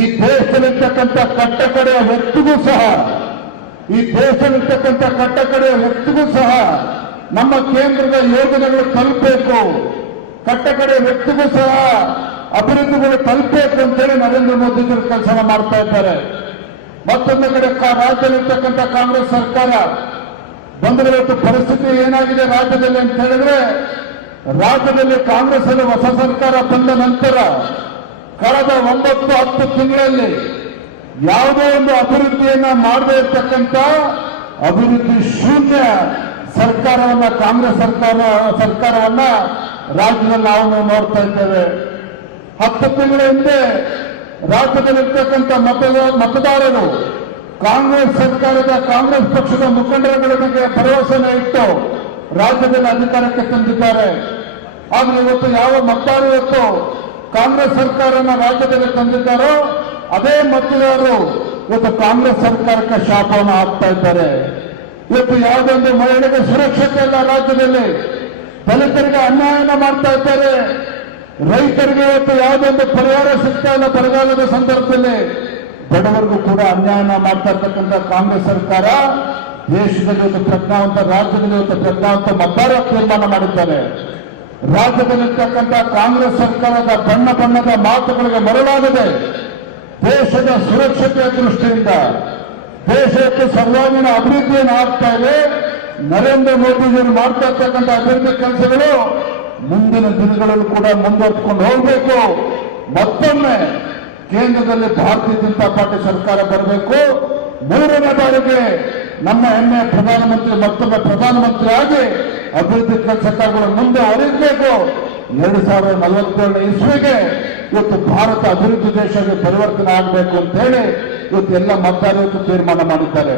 ಈ ದೇಶದಲ್ಲಿರ್ತಕ್ಕಂಥ ಕಟ್ಟಕಡೆಯ ವ್ಯಕ್ತಿಗೂ ಸಹ ನಮ್ಮ ಕೇಂದ್ರದ ಯೋಜನೆಗಳು ತಲುಪಬೇಕು, ಕಟ್ಟಕಡೆಯ ವ್ಯಕ್ತಿಗೂ ಸಹ ಅಭಿವೃದ್ಧಿಗಳು ತಲುಪಬೇಕು ಅಂತೇಳಿ ನರೇಂದ್ರ ಮೋದಿ ಕೆಲಸ ಮಾಡ್ತಾ ಇದ್ದಾರೆ. ಮತ್ತೊಂದು ಕಡೆ ರಾಜ್ಯದಲ್ಲಿರ್ತಕ್ಕಂಥ ಕಾಂಗ್ರೆಸ್ ಸರ್ಕಾರ ಬಂದರೆ ಇವತ್ತು ಪರಿಸ್ಥಿತಿ ಏನಾಗಿದೆ ರಾಜ್ಯದಲ್ಲಿ ಅಂತ ಹೇಳಿದ್ರೆ, ರಾಜ್ಯದಲ್ಲಿ ಕಾಂಗ್ರೆಸ್ ಅಲ್ಲಿ ಹೊಸ ಸರ್ಕಾರ ಬಂದ ನಂತರ ಕಳೆದ 9-10 ತಿಂಗಳಲ್ಲಿ ಯಾವುದೇ ಒಂದು ಅಭಿವೃದ್ಧಿಯನ್ನ ಮಾಡದೇ ಇರ್ತಕ್ಕಂಥ ಅಭಿವೃದ್ಧಿ ಶೂನ್ಯ ಸರ್ಕಾರವನ್ನ ಕಾಂಗ್ರೆಸ್ ಸರ್ಕಾರವನ್ನ ರಾಜ್ಯದಲ್ಲಿ ನಾವು ನೋಡ್ತಾ ಇದ್ದೇವೆ. 10 ತಿಂಗಳ ಹಿಂದೆ ರಾಜ್ಯದಲ್ಲಿರ್ತಕ್ಕಂಥ ಮತದಾರರು ಕಾಂಗ್ರೆಸ್ ಪಕ್ಷದ ಮುಖಂಡರುಗಳಿಗೆ ಭರವಸೆನ ಇಟ್ಟು ರಾಜ್ಯದಲ್ಲಿ ಅಧಿಕಾರಕ್ಕೆ ತಂದಿದ್ದಾರೆ. ಆದ್ರೆ ಇವತ್ತು ಯಾವ ಮತದಾರರು ಇವತ್ತು ಕಾಂಗ್ರೆಸ್ ಸರ್ಕಾರನ ರಾಜ್ಯದಲ್ಲಿ ತಂದಿದ್ದಾರೋ ಅದೇ ಮತದಾರರು ಇವತ್ತು ಕಾಂಗ್ರೆಸ್ ಸರ್ಕಾರಕ್ಕೆ ಶಾಪವನ್ನು ಹಾಕ್ತಾ ಇದ್ದಾರೆ. ಇವತ್ತು ಯಾವುದೊಂದು ಮಹಿಳೆಗೆ ಸುರಕ್ಷತೆ ಇಲ್ಲ ರಾಜ್ಯದಲ್ಲಿ, ದಲಿತರಿಗೆ ಅನ್ಯಾಯನ ಮಾಡ್ತಾ ಇದ್ದಾರೆ, ರೈತರಿಗೆ ಇವತ್ತು ಯಾವುದೊಂದು ಪರಿಹಾರ ಸಿಗ್ತಾ ಇಲ್ಲ ಬರಗಾಲದ ಸಂದರ್ಭದಲ್ಲಿ, ಬಡವರಿಗೂ ಕೂಡ ಅನ್ಯಾಯನ ಮಾಡ್ತಾ ಇರ್ತಕ್ಕಂಥ ಕಾಂಗ್ರೆಸ್ ಸರ್ಕಾರ ದೇಶದಲ್ಲಿ ಇವತ್ತು ಪ್ರಜ್ಞಾವಂತ, ರಾಜ್ಯದಲ್ಲಿ ಇವತ್ತು ಪ್ರಜ್ಞಾವಂತ ಮತದಾರ ತೀರ್ಮಾನ ಮಾಡಿದ್ದಾರೆ. ರಾಜ್ಯದಲ್ಲಿರ್ತಕ್ಕಂಥ ಕಾಂಗ್ರೆಸ್ ಸರ್ಕಾರದ ಬಣ್ಣದ ಮಾತುಗಳಿಗೆ ಮರಳಾಗದೆ ದೇಶದ ಸುರಕ್ಷತೆಯ ದೃಷ್ಟಿಯಿಂದ ದೇಶಕ್ಕೆ ಸರ್ವಾಂಗೀಣ ಅಭಿವೃದ್ಧಿಯನ್ನು ಆಗ್ತಾ ಇದೆ. ನರೇಂದ್ರ ಮೋದಿಜಿಯವರು ಮಾಡ್ತಾ ಇರ್ತಕ್ಕಂಥ ಅಭಿವೃದ್ಧಿ ಕೆಲಸಗಳು ಮುಂದಿನ ದಿನಗಳಲ್ಲೂ ಕೂಡ ಮುಂದುವರೆದುಕೊಂಡು ಹೋಗಬೇಕು. ಮತ್ತೊಮ್ಮೆ ಕೇಂದ್ರದಲ್ಲಿ ಭಾರತೀಯ ಜನತಾ ಪಾರ್ಟಿ ಸರ್ಕಾರ ಬರಬೇಕು. 3ನೇ ಬಾರಿಗೆ ನಮ್ಮ ಹೆಮ್ಮೆಯ ಪ್ರಧಾನಮಂತ್ರಿ ಮತ್ತೊಮ್ಮೆ ಪ್ರಧಾನಮಂತ್ರಿ ಆಗಿ ಅಭಿವೃದ್ಧಿ ಕೆಲಸಗಳು ಮುಂದೆ ಹೊರಬೇಕು. 2047 ಇಸ್ವಿಗೆ ಇವತ್ತು ಭಾರತ ಅಭಿವೃದ್ಧಿ ದೇಶಕ್ಕೆ ಪರಿವರ್ತನೆ ಆಗಬೇಕು ಅಂತ ಹೇಳಿ ಇವತ್ತು ಎಲ್ಲ ಮತದಾರರು ತೀರ್ಮಾನ ಮಾಡಿದ್ದಾರೆ.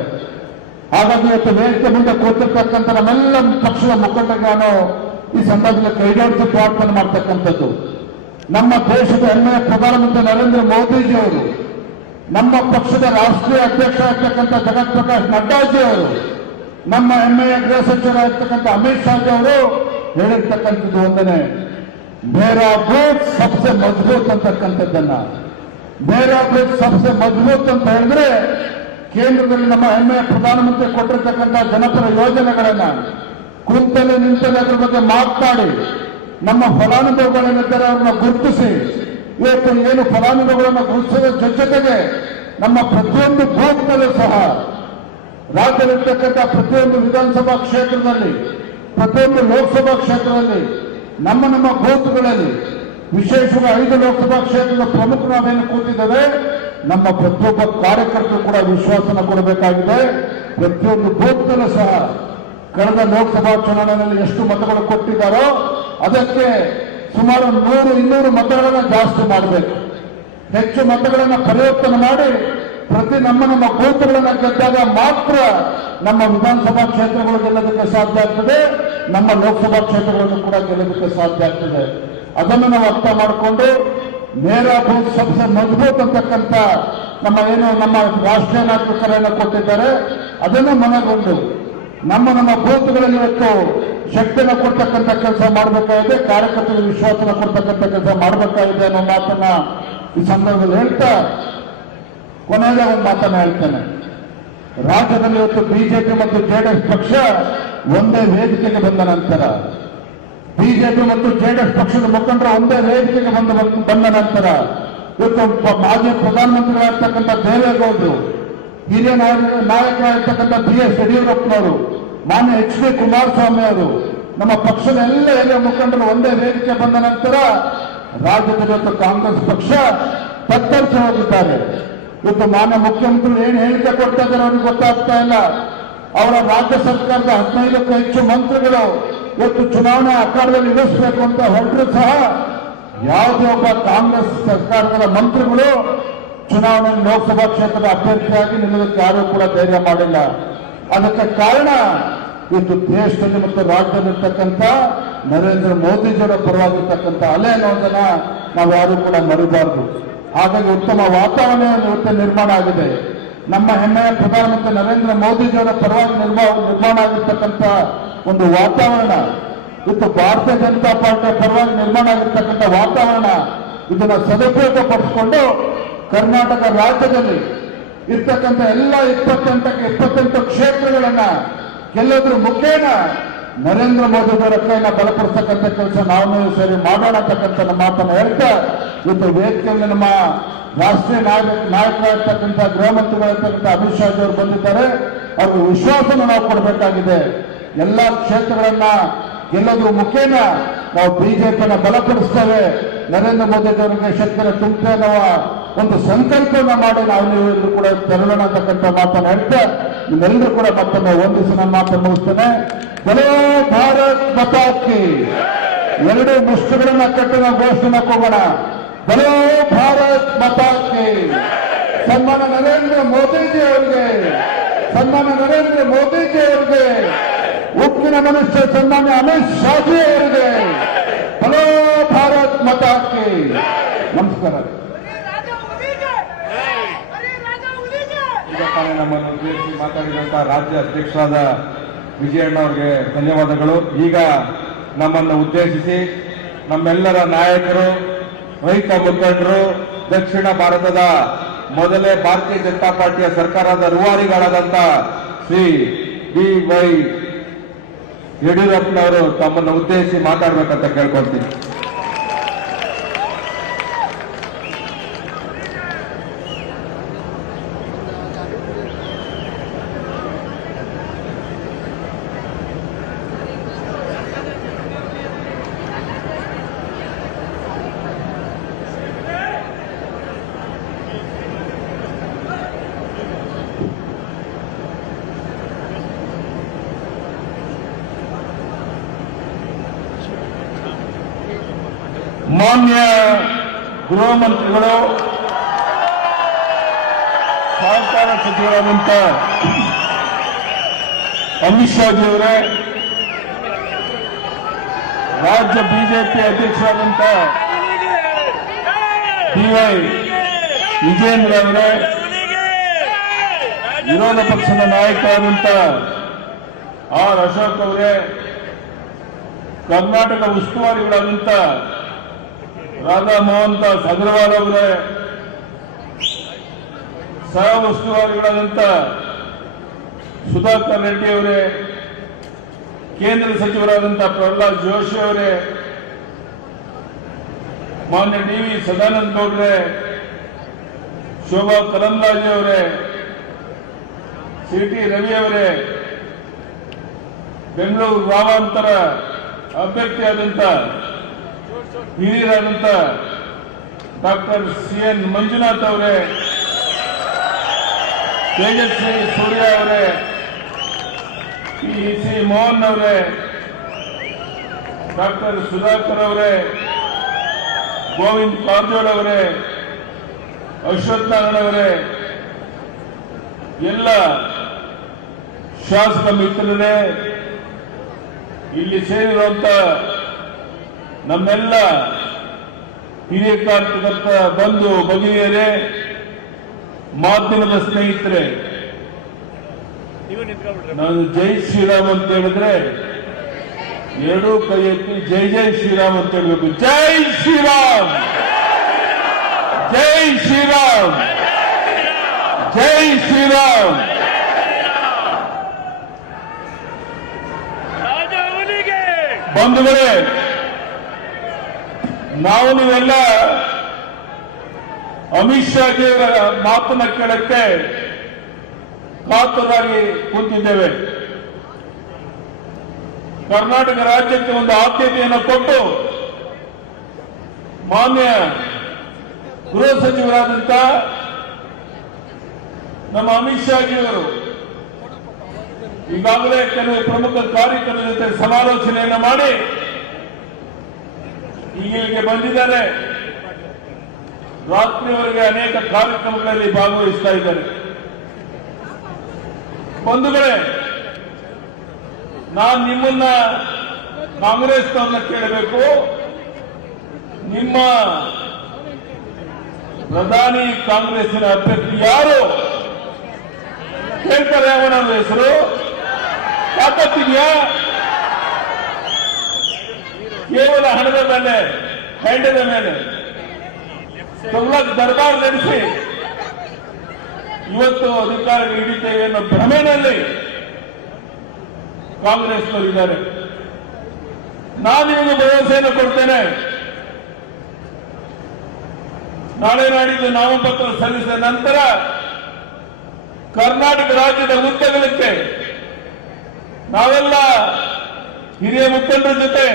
ಹಾಗಾಗಿ ಇವತ್ತು ವೇದಿಕೆ ಮುಂದೆ ಕೂತಿರ್ತಕ್ಕಂಥ ನಮ್ಮೆಲ್ಲ ಪಕ್ಷದ ಮುಖಂಡರಿಗೆ ನಾನು ಈ ಸಂದರ್ಭದಲ್ಲಿ ಕೈಜೋಡಿಸಿ ಪ್ರಾರ್ಥನೆ ಮಾಡ್ತಕ್ಕಂಥದ್ದು, ನಮ್ಮ ದೇಶದ ಹೆಮ್ಮೆಯ ಪ್ರಧಾನಮಂತ್ರಿ ನರೇಂದ್ರ ಮೋದಿಜಿಯವರು, ನಮ್ಮ ಪಕ್ಷದ ರಾಷ್ಟ್ರೀಯ ಅಧ್ಯಕ್ಷ ಆಗಿರ್ತಕ್ಕಂಥ ಜಗತ್ ಪ್ರಕಾಶ್ ನಡ್ಡಾಜಿ ಅವರು, ನಮ್ಮ ಹೆಮ್ಮೆಯ ಗೃಹ ಸಚಿವರಾಗಿರ್ತಕ್ಕಂಥ ಅಮಿತ್ ಶಾ ಅವರು ಹೇಳಿರ್ತಕ್ಕಂಥದ್ದು ಒಂದನೇ, ಮೇರಾ ಬೂತ್ ಸಬ್ಸೆ ಮಜಬೂತ್ ಅಂತಕ್ಕಂಥದ್ದನ್ನ. ಮೇರಾ ಬೂತ್ ಸಬ್ಸೆ ಮಜಬೂತ್ ಅಂತ ಹೇಳಿದ್ರೆ ಕೇಂದ್ರದಲ್ಲಿ ನಮ್ಮ ಹೆಮ್ಮೆಯ ಪ್ರಧಾನಮಂತ್ರಿ ಕೊಟ್ಟಿರ್ತಕ್ಕಂಥ ಜನಪರ ಯೋಜನೆಗಳನ್ನ ಕುಂತಲ್ಲಿ ನಿಂತಲ್ಲಿ ಅದ್ರ ಬಗ್ಗೆ ಮಾತನಾಡಿ ನಮ್ಮ ಫಲಾನುಭವಿಗಳೇನಿದ್ದಾರೆ ಅವ್ರನ್ನ ಗುರುತಿಸಿ ಇವತ್ತು ಏನು ಫಲಾನುಭವಿಗಳನ್ನ ಗುರುತಿಸೋದ್ರ ಜೊತೆಗೆ ನಮ್ಮ ಪ್ರತಿಯೊಂದು ಬೂತ್ನಲ್ಲೂ ಸಹ ರಾಜ್ಯದಲ್ಲಿರ್ತಕ್ಕಂಥ ಪ್ರತಿಯೊಂದು ವಿಧಾನಸಭಾ ಕ್ಷೇತ್ರದಲ್ಲಿ, ಪ್ರತಿಯೊಂದು ಲೋಕಸಭಾ ಕ್ಷೇತ್ರದಲ್ಲಿ, ನಮ್ಮ ಬೂತ್ಗಳಲ್ಲಿ, ವಿಶೇಷವಾಗಿ 5 ಲೋಕಸಭಾ ಕ್ಷೇತ್ರದ ಪ್ರಮುಖರು ನಾವೇನು ಕೂತಿದ್ದೇವೆ, ನಮ್ಮ ಪ್ರತಿಯೊಬ್ಬ ಕಾರ್ಯಕರ್ತರು ಕೂಡ ವಿಶ್ವಾಸನ ಕೊಡಬೇಕಾಗಿದೆ. ಪ್ರತಿಯೊಂದು ಬೂತ್ನಲ್ಲೂ ಸಹ ಕಳೆದ ಲೋಕಸಭಾ ಚುನಾವಣೆಯಲ್ಲಿ ಎಷ್ಟು ಮತಗಳು ಕೊಟ್ಟಿದ್ದಾರೋ ಅದಕ್ಕೆ ಸುಮಾರು 100-200 ಮತಗಳನ್ನು ಜಾಸ್ತಿ ಮಾಡಬೇಕು. ಹೆಚ್ಚು ಮತಗಳನ್ನು ಪರಿವರ್ತನೆ ಮಾಡಿ ಪ್ರತಿ ನಮ್ಮ ಬೂತ್ಗಳನ್ನು ಗೆದ್ದಾಗ ಮಾತ್ರ ನಮ್ಮ ವಿಧಾನಸಭಾ ಕ್ಷೇತ್ರಗಳು ಗೆಲ್ಲೋದಕ್ಕೆ ಸಾಧ್ಯ ಆಗ್ತದೆ, ನಮ್ಮ ಲೋಕಸಭಾ ಕ್ಷೇತ್ರಗಳನ್ನು ಕೂಡ ಗೆಲ್ಲೋದಕ್ಕೆ ಸಾಧ್ಯ ಆಗ್ತದೆ. ಅದನ್ನು ನಾವು ಅರ್ಥ ಮಾಡಿಕೊಂಡು ಮೇರಾ ಬೂತ್ ಸಬ್ಸೆ ಮಜಬೂತ್ ಅಂತಕ್ಕಂಥ ನಮ್ಮ ರಾಷ್ಟ್ರೀಯ ನಾಯಕರನ್ನು ಕೊಟ್ಟಿದ್ದಾರೆ, ಅದನ್ನು ಮನಗೊಂಡು ನಮ್ಮ ಬೂತ್ಗಳಲ್ಲಿ ಇವತ್ತು ಶಕ್ತಿಯನ್ನು ಕೊಡ್ತಕ್ಕಂಥ ಕೆಲಸ ಮಾಡಬೇಕಾಗಿದೆ, ಕಾರ್ಯಕರ್ತರಿಗೆ ವಿಶ್ವಾಸನ ಕೊಡ್ತಕ್ಕಂಥ ಕೆಲಸ ಮಾಡಬೇಕಾಗಿದೆ ಅನ್ನೋ ಮಾತನ್ನ ಈ ಸಂದರ್ಭದಲ್ಲಿ ಹೇಳ್ತಾ ಕೊನೆಗೆ ಒಂದು ಮಾತನ್ನ ಹೇಳ್ತೇನೆ. ರಾಜ್ಯದಲ್ಲಿ ಇವತ್ತು ಬಿಜೆಪಿ ಮತ್ತು ಜೆಡಿಎಸ್ ಪಕ್ಷ ಒಂದೇ ವೇದಿಕೆಗೆ ಬಂದ ನಂತರ, ಬಿಜೆಪಿ ಮತ್ತು ಜೆಡಿಎಸ್ ಪಕ್ಷದ ಮುಖಂಡರು ಒಂದೇ ವೇದಿಕೆಗೆ ಬಂದ ನಂತರ ಇವತ್ತು ಮಾಜಿ ಪ್ರಧಾನಮಂತ್ರಿಗಳಾಗಿರ್ತಕ್ಕಂಥ ದೇವೇಗೌಡರು, ಹಿರಿಯ ನಾಯಕರಾಗಿರ್ತಕ್ಕಂಥ BS ಯಡಿಯೂರಪ್ಪನವರು, ಮಾನ್ಯ HD ಕುಮಾರಸ್ವಾಮಿ ಅವರು, ನಮ್ಮ ಪಕ್ಷದ ಎಲ್ಲ ಹಿರಿಯ ಮುಖಂಡರು ಒಂದೇ ವೇದಿಕೆ ಬಂದ ನಂತರ ರಾಜ್ಯದಲ್ಲಿ ಇವತ್ತು ಕಾಂಗ್ರೆಸ್ ಪಕ್ಷ ತತ್ತರಿಸಿ ಹೋಗಿದ್ದಾರೆ. ಇವತ್ತು ಮಾನ್ಯ ಮುಖ್ಯಮಂತ್ರಿಗಳು ಏನು ಹೇಳಿಕೆ ಕೊಡ್ತಾ ಇದ್ದಾರೆ ಅವ್ರಿಗೆ ಗೊತ್ತಾಗ್ತಾ ಇಲ್ಲ. ಅವರ ರಾಜ್ಯ ಸರ್ಕಾರದ 15ಕ್ಕೂ ಹೆಚ್ಚು ಮಂತ್ರಿಗಳು ಇವತ್ತು ಚುನಾವಣಾ ಅಖಾಡದಲ್ಲಿ ಇಳಿಸಬೇಕು ಅಂತ ಹೊರಟರು ಸಹ ಯಾವುದೇ ಒಬ್ಬ ಕಾಂಗ್ರೆಸ್ ಸರ್ಕಾರದ ಮಂತ್ರಿಗಳು ಚುನಾವಣೆ ಲೋಕಸಭಾ ಕ್ಷೇತ್ರದ ಅಭ್ಯರ್ಥಿಯಾಗಿ ನಿಲ್ಲೋದಕ್ಕೆ ಯಾರೂ ಕೂಡ ಧೈರ್ಯ ಮಾಡಿಲ್ಲ. ಅದಕ್ಕೆ ಕಾರಣ ಇವತ್ತು ದೇಶದಲ್ಲಿ ಮತ್ತು ರಾಜ್ಯದಲ್ಲಿರ್ತಕ್ಕಂಥ ನರೇಂದ್ರ ಮೋದಿಜಿಯವರ ಪರವಾಗಿರ್ತಕ್ಕಂಥ ಅಲೆ ಅನ್ನೋದನ್ನ ನಾವು ಯಾರು ಕೂಡ ಮರಿಬಾರದು. ಹಾಗಾಗಿ ಉತ್ತಮ ವಾತಾವರಣ ಇವತ್ತು ನಿರ್ಮಾಣ ಆಗಿದೆ. ನಮ್ಮ ಹೆಮ್ಮೆಯ ಪ್ರಧಾನಮಂತ್ರಿ ನರೇಂದ್ರ ಮೋದಿಜಿಯವರ ಪರವಾಗಿ ನಿರ್ಮಾಣ ಆಗಿರ್ತಕ್ಕಂಥ ಒಂದು ವಾತಾವರಣ, ಇವತ್ತು ಭಾರತೀಯ ಜನತಾ ಪಾರ್ಟಿಯ ಪರವಾಗಿ ನಿರ್ಮಾಣ ಆಗಿರ್ತಕ್ಕಂಥ ವಾತಾವರಣ, ಇದನ್ನ ಸದುಪಯೋಗ ಪಡಿಸಿಕೊಂಡು ಕರ್ನಾಟಕ ರಾಜ್ಯದಲ್ಲಿ ಇರ್ತಕ್ಕಂಥ ಎಲ್ಲ 28 ಕ್ಷೇತ್ರಗಳನ್ನ ಗೆಲ್ಲೋದ್ರ ಮುಖೇನ ನರೇಂದ್ರ ಮೋದಿ ಅವರ ಕೈನ ಬಲಪಡಿಸ್ತಕ್ಕಂಥ ಕೆಲಸ ನಾವು ಸೇರಿ ಮಾಡೋಣ ಅಂತಕ್ಕಂಥ ಮಾತನ್ನು ಹೇಳ್ತಾ ಇವತ್ತು ವೇದಿಕೆಯಲ್ಲಿ ನಮ್ಮ ರಾಷ್ಟ್ರೀಯ ನಾಯಕರಾಗಿರ್ತಕ್ಕಂಥ ಗೃಹ ಮಂತ್ರಿಗಳಿರ್ತಕ್ಕಂಥ ಅಮಿತ್ ಶಾ ಅವರು ಬಂದಿದ್ದಾರೆ. ಅವ್ರಿಗೆ ವಿಶ್ವಾಸನ ನಾವು ಕೊಡಬೇಕಾಗಿದೆ. ಎಲ್ಲಾ ಕ್ಷೇತ್ರಗಳನ್ನ ಗೆಲ್ಲೋದ್ರ ಮುಖೇನ ನಾವು ಬಿಜೆಪಿನ ಬಲಪಡಿಸ್ತೇವೆ, ನರೇಂದ್ರ ಮೋದಿ ಅವರಿಗೆ ಶಕ್ತಿಯನ್ನು ತುಂಬುತ್ತೇವೆ ಅನ್ನುವ ಒಂದು ಸಂಕಲ್ಪನ ಮಾಡಿ ನಾವು ನೀವೆಲ್ಲರೂ ಕೂಡ ತೆರಳೋಣ ಅಂತಕ್ಕಂಥ ಮಾತನ್ನು ಹೇಳ್ತಾ ನಿಮ್ಮೆಲ್ಲರೂ ಕೂಡ ಮತ್ತೊಮ್ಮೆ ವಂದಿಸಿ ನನ್ನ ಮಾತನ್ನು ಮುಗಿಸ್ತೇನೆ. ಬಲೋ ಭಾರತ್ ಮಾತಾ ಕಿ. ಎರಡು ಮುಷ್ಟಿಗಳನ್ನ ಕಟ್ಟಿ ನಾವು ಘೋಷಣೆ ಹೋಗೋಣ. ಬಲೋ ಭಾರತ್ ಮಾತಾ ಕಿ. ಸನ್ಮಾನ ನರೇಂದ್ರ ಮೋದಿಜಿ ಅವರಿಗೆ, ಸನ್ಮಾನ ನರೇಂದ್ರ ಮೋದಿಜಿ ಅವರಿಗೆ, ಉಕ್ಕಿನ ಮನುಷ್ಯ ಸನ್ಮಾನ್ಯ ಅಮಿತ್ ಶಾಜಿ ಅವರಿಗೆ ಬಲೋ ಭಾರತ್ ಮಾತಾ ಕಿ. ನಮಸ್ಕಾರ. ಈಗ ತಾನೇ ನಮ್ಮನ್ನು ಉದ್ದೇಶಿಸಿ ಮಾತಾಡಿದಂತಹ ರಾಜ್ಯ ಅಧ್ಯಕ್ಷರಾದ ವಿಜಯಣ್ಣ ಅವರಿಗೆ ಧನ್ಯವಾದಗಳು. ಈಗ ನಮ್ಮನ್ನು ಉದ್ದೇಶಿಸಿ ನಮ್ಮೆಲ್ಲರ ನಾಯಕರು, ರೈತ ಮುಖಂಡರು, ದಕ್ಷಿಣ ಭಾರತದ ಮೊದಲೇ ಭಾರತೀಯ ಜನತಾ ಪಾರ್ಟಿಯ ಸರ್ಕಾರದ ರೂವಾರಿಗಳಾದಂಥ ಶ್ರೀ ಬಿ.ವೈ. ಯಡಿಯೂರಪ್ಪನವರು ತಮ್ಮನ್ನು ಉದ್ದೇಶಿಸಿ ಮಾತಾಡಬೇಕಂತ ಕೇಳ್ಕೊಳ್ತೀನಿ. ಮಾನ್ಯ ಗೃಹ ಮಂತ್ರಿಗಳು, ಸಹಕಾರ ಸಚಿವರಾದಂಥ ಅಮಿತ್ ಶಾಜಿ ಅವರೇ, ರಾಜ್ಯ ಬಿಜೆಪಿ ಅಧ್ಯಕ್ಷರಾದಂಥ ಬಿ.ವೈ. ವಿಜೇಂದ್ರ ಅವರೇ, ವಿರೋಧ ಪಕ್ಷದ ನಾಯಕರಾದಂಥ ಆರ್ ಅಶೋಕ್ ಅವರೇ, ಕರ್ನಾಟಕ ಉಸ್ತುವಾರಿಗಳಾದಂಥ ರಾಧಾ ಮೋಹನ್ ದಾಸ್ ಅಗರ್ವಾಲ್ ಅವರೇ, ಸಹ ಉಸ್ತುವಾರಿಗಳಾದಂಥ ಸುಧಾಕರ್ ರೆಡ್ಡಿ ಅವರೇ, ಕೇಂದ್ರ ಸಚಿವರಾದಂಥ ಪ್ರಹ್ಲಾದ್ ಜೋಶಿ ಅವರೇ, ಮಾನ್ಯ ಡಿ.ವಿ. ಸದಾನಂದ ಗೌಡ್ರೆ, ಶೋಭಾ ಕರಂದ್ಲಾಜೆ ಅವರೇ, ಸಿ.ಟಿ. ರವಿ ಅವರೇ, ಬೆಂಗಳೂರು ಗ್ರಾಮಾಂತರ ಅಭ್ಯರ್ಥಿಯಾದಂಥ ಹಿರಿಯರಾದಂಥ ಡಾಕ್ಟರ್ ಸಿ.ಎನ್. ಮಂಜುನಾಥ್ ಅವರೇ, ತೇಜಸ್ವಿ ಸೂರ್ಯ ಅವರೇ, ಪಿ.ಸಿ. ಮೋಹನ್ ಅವರೇ, ಡಾಕ್ಟರ್ ಸುಧಾಕರ್ ಅವರೇ, ಗೋವಿಂದ್ ಕಾರಜೋಳ ಅವರೇ, ಅಶ್ವಥ್ ನಾರಾಯಣ ಅವರೇ, ಎಲ್ಲ ಶಾಸಕ ಮಿತ್ರರೇ, ಇಲ್ಲಿ ಸೇರಿರುವಂತ ನಮ್ಮೆಲ್ಲ ಹಿರಿಯ ಕಾರ್ಯಕರ್ತ ಬಂಧು ಭಗಿನಿಯರೇ, ಮಾಧ್ಯಮದ ಸ್ನೇಹಿತರೆ, ನಾನು ಜೈ ಶ್ರೀರಾಮ್ ಅಂತ ಹೇಳಿದ್ರೆ ಎರಡೂ ಕೈ ಎತ್ತಿ ಜೈ ಜೈ ಶ್ರೀರಾಮ್ ಅಂತ ಹೇಳಬೇಕು. ಜೈ ಶ್ರೀರಾಮ್, ಜೈ ಶ್ರೀರಾಮ್, ಜೈ ಶ್ರೀರಾಮ್. ಬಂಧುಗಳೇ, ನಾವು ನೀವೆಲ್ಲ ಅಮಿತ್ ಶಾಜಿಯವರ ಮಾತನ್ನ ಕೇಳಕ್ಕೆ ಕಾತುರಾಗಿ ಕೂತಿದ್ದೇವೆ. ಕರ್ನಾಟಕ ರಾಜ್ಯಕ್ಕೆ ಒಂದು ಆದ್ಯತೆಯನ್ನು ಕೊಟ್ಟು ಮಾನ್ಯ ಗೃಹ ಸಚಿವರಾದಂಥ ನಮ್ಮ ಅಮಿತ್ ಶಾಜಿಯವರು ಈಗಾಗಲೇ ಕೆಲವು ಪ್ರಮುಖ ಕಾರ್ಯಕರ್ತರ ಜೊತೆ ಸಮಾಲೋಚನೆಯನ್ನು ಮಾಡಿ ಇಲ್ಲಿಗೆ ಬಂದಿದ್ದಾರೆ. ರಾತ್ರಿಯವರೆಗೆ ಅನೇಕ ಕಾರ್ಯಕ್ರಮಗಳಲ್ಲಿ ಭಾಗವಹಿಸ್ತಾ ಇದ್ದಾರೆ. ಬಂಧುಗಳೇ, ನಾನು ನಿಮ್ಮನ್ನ ಕಾಂಗ್ರೆಸ್ನವ್ರನ್ನ ಕೇಳಬೇಕು, ನಿಮ್ಮ ಪ್ರಧಾನಿ ಕಾಂಗ್ರೆಸ್ಸಿನ ಅಭ್ಯರ್ಥಿ ಯಾರು ಕೇಳ್ತಾರೆ? ಅವನ ಹೆಸರು ತಾಕತ್ತಿದೆಯಾ? ಕೇವಲ ಹಣದ ಮೇಲೆ, ಹೆಂಡದ ಮೇಲೆ ತೊಗ್ಲಕ್ ದರ್ಬಾರ್ ನಡೆಸಿ ಇವತ್ತು ಅಧಿಕಾರ ಹಿಡಿತೇವೆ ಅನ್ನೋ ಭ್ರಮೆನಲ್ಲಿ ಕಾಂಗ್ರೆಸ್ನವರಿದ್ದಾರೆ. ನಾನು ನಿಮಗೆ ಭರವಸೆಯನ್ನು ಕೊಡ್ತೇನೆ, ನಾಳೆ ನಾಡಿದ್ದು ನಾಮಪತ್ರ ಸಲ್ಲಿಸಿದ ನಂತರ ಕರ್ನಾಟಕ ರಾಜ್ಯದ ಉದ್ದಗಲಕ್ಕೆ ನಾವೆಲ್ಲ ಹಿರಿಯ ಮುಖಂಡರ ಜೊತೆ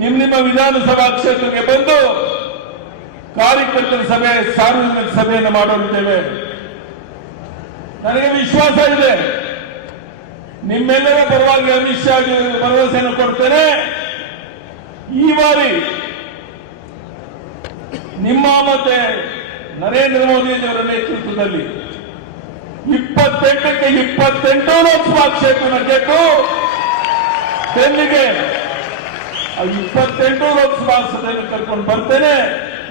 ನಿಮ್ಮ ವಿಧಾನಸಭಾ ಕ್ಷೇತ್ರಕ್ಕೆ ಬಂದು ಕಾರ್ಯಕರ್ತರ ಸಭೆ, ಸಾರ್ವಜನಿಕ ಸಭೆಯನ್ನು ಮಾಡೋರಿದ್ದೇವೆ. ನನಗೆ ವಿಶ್ವಾಸ ಇದೆ, ನಿಮ್ಮೆಲ್ಲರ ಪರವಾಗಿ ಅಮಿತ್ ಶಾ ಭರವಸೆಯನ್ನು ಕೊಡ್ತೇನೆ. ಈ ಬಾರಿ ನಿಮ್ಮ ಮತ್ತೆ ನರೇಂದ್ರ ಮೋದಿಯವರ ನೇತೃತ್ವದಲ್ಲಿ 28ಕ್ಕೆ 28 ಲೋಕಸಭಾ ಕ್ಷೇತ್ರನ ಗೆದ್ದು ತೆಲ್ಲಿಗೆ 28 ಲೋಕಸಭಾ ಸಭೆಯನ್ನು ಕರ್ಕೊಂಡು ಬರ್ತೇನೆ.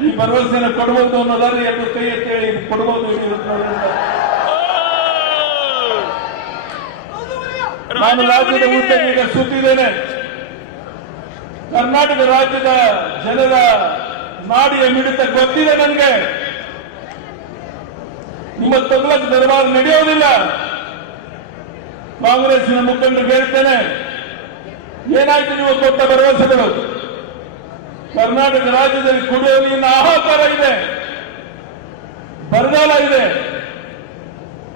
ಈ ಭರವಸೆಯನ್ನು ಕೊಡಬಹುದು ಅನ್ನೋದಾದ್ರೆ ಎರಡು ಕೈ ಎತ್ತಿ ಕೊಡಬಹುದು. ನಾನು ರಾಜ್ಯದ ಉದ್ದಗೀಗ ಸುತ್ತಿದ್ದೇನೆ. ಕರ್ನಾಟಕ ರಾಜ್ಯದ ಜನರ ನಾಡಿಯ ಮಿಡಿತ ಗೊತ್ತಿದೆ ನನಗೆ. ನಿಮ್ಮ ತೊಗ್ಲಕ್ ದರ್ಬಾರ್ ನಡೆಯೋದಿಲ್ಲ. ಕಾಂಗ್ರೆಸ್ಸಿನ ಮುಖಂಡರಿಗೆ ಹೇಳ್ತೇನೆ, ಏನಾಯ್ತು ನೀವು ಕೊಟ್ಟ ಭರವಸೆಗಳು? ಕರ್ನಾಟಕ ರಾಜ್ಯದಲ್ಲಿ ಕುಡಿಯುವ ನೀರಿನ ಹಾಹಾಕಾರ ಇದೆ, ಬರಗಾಲ ಇದೆ.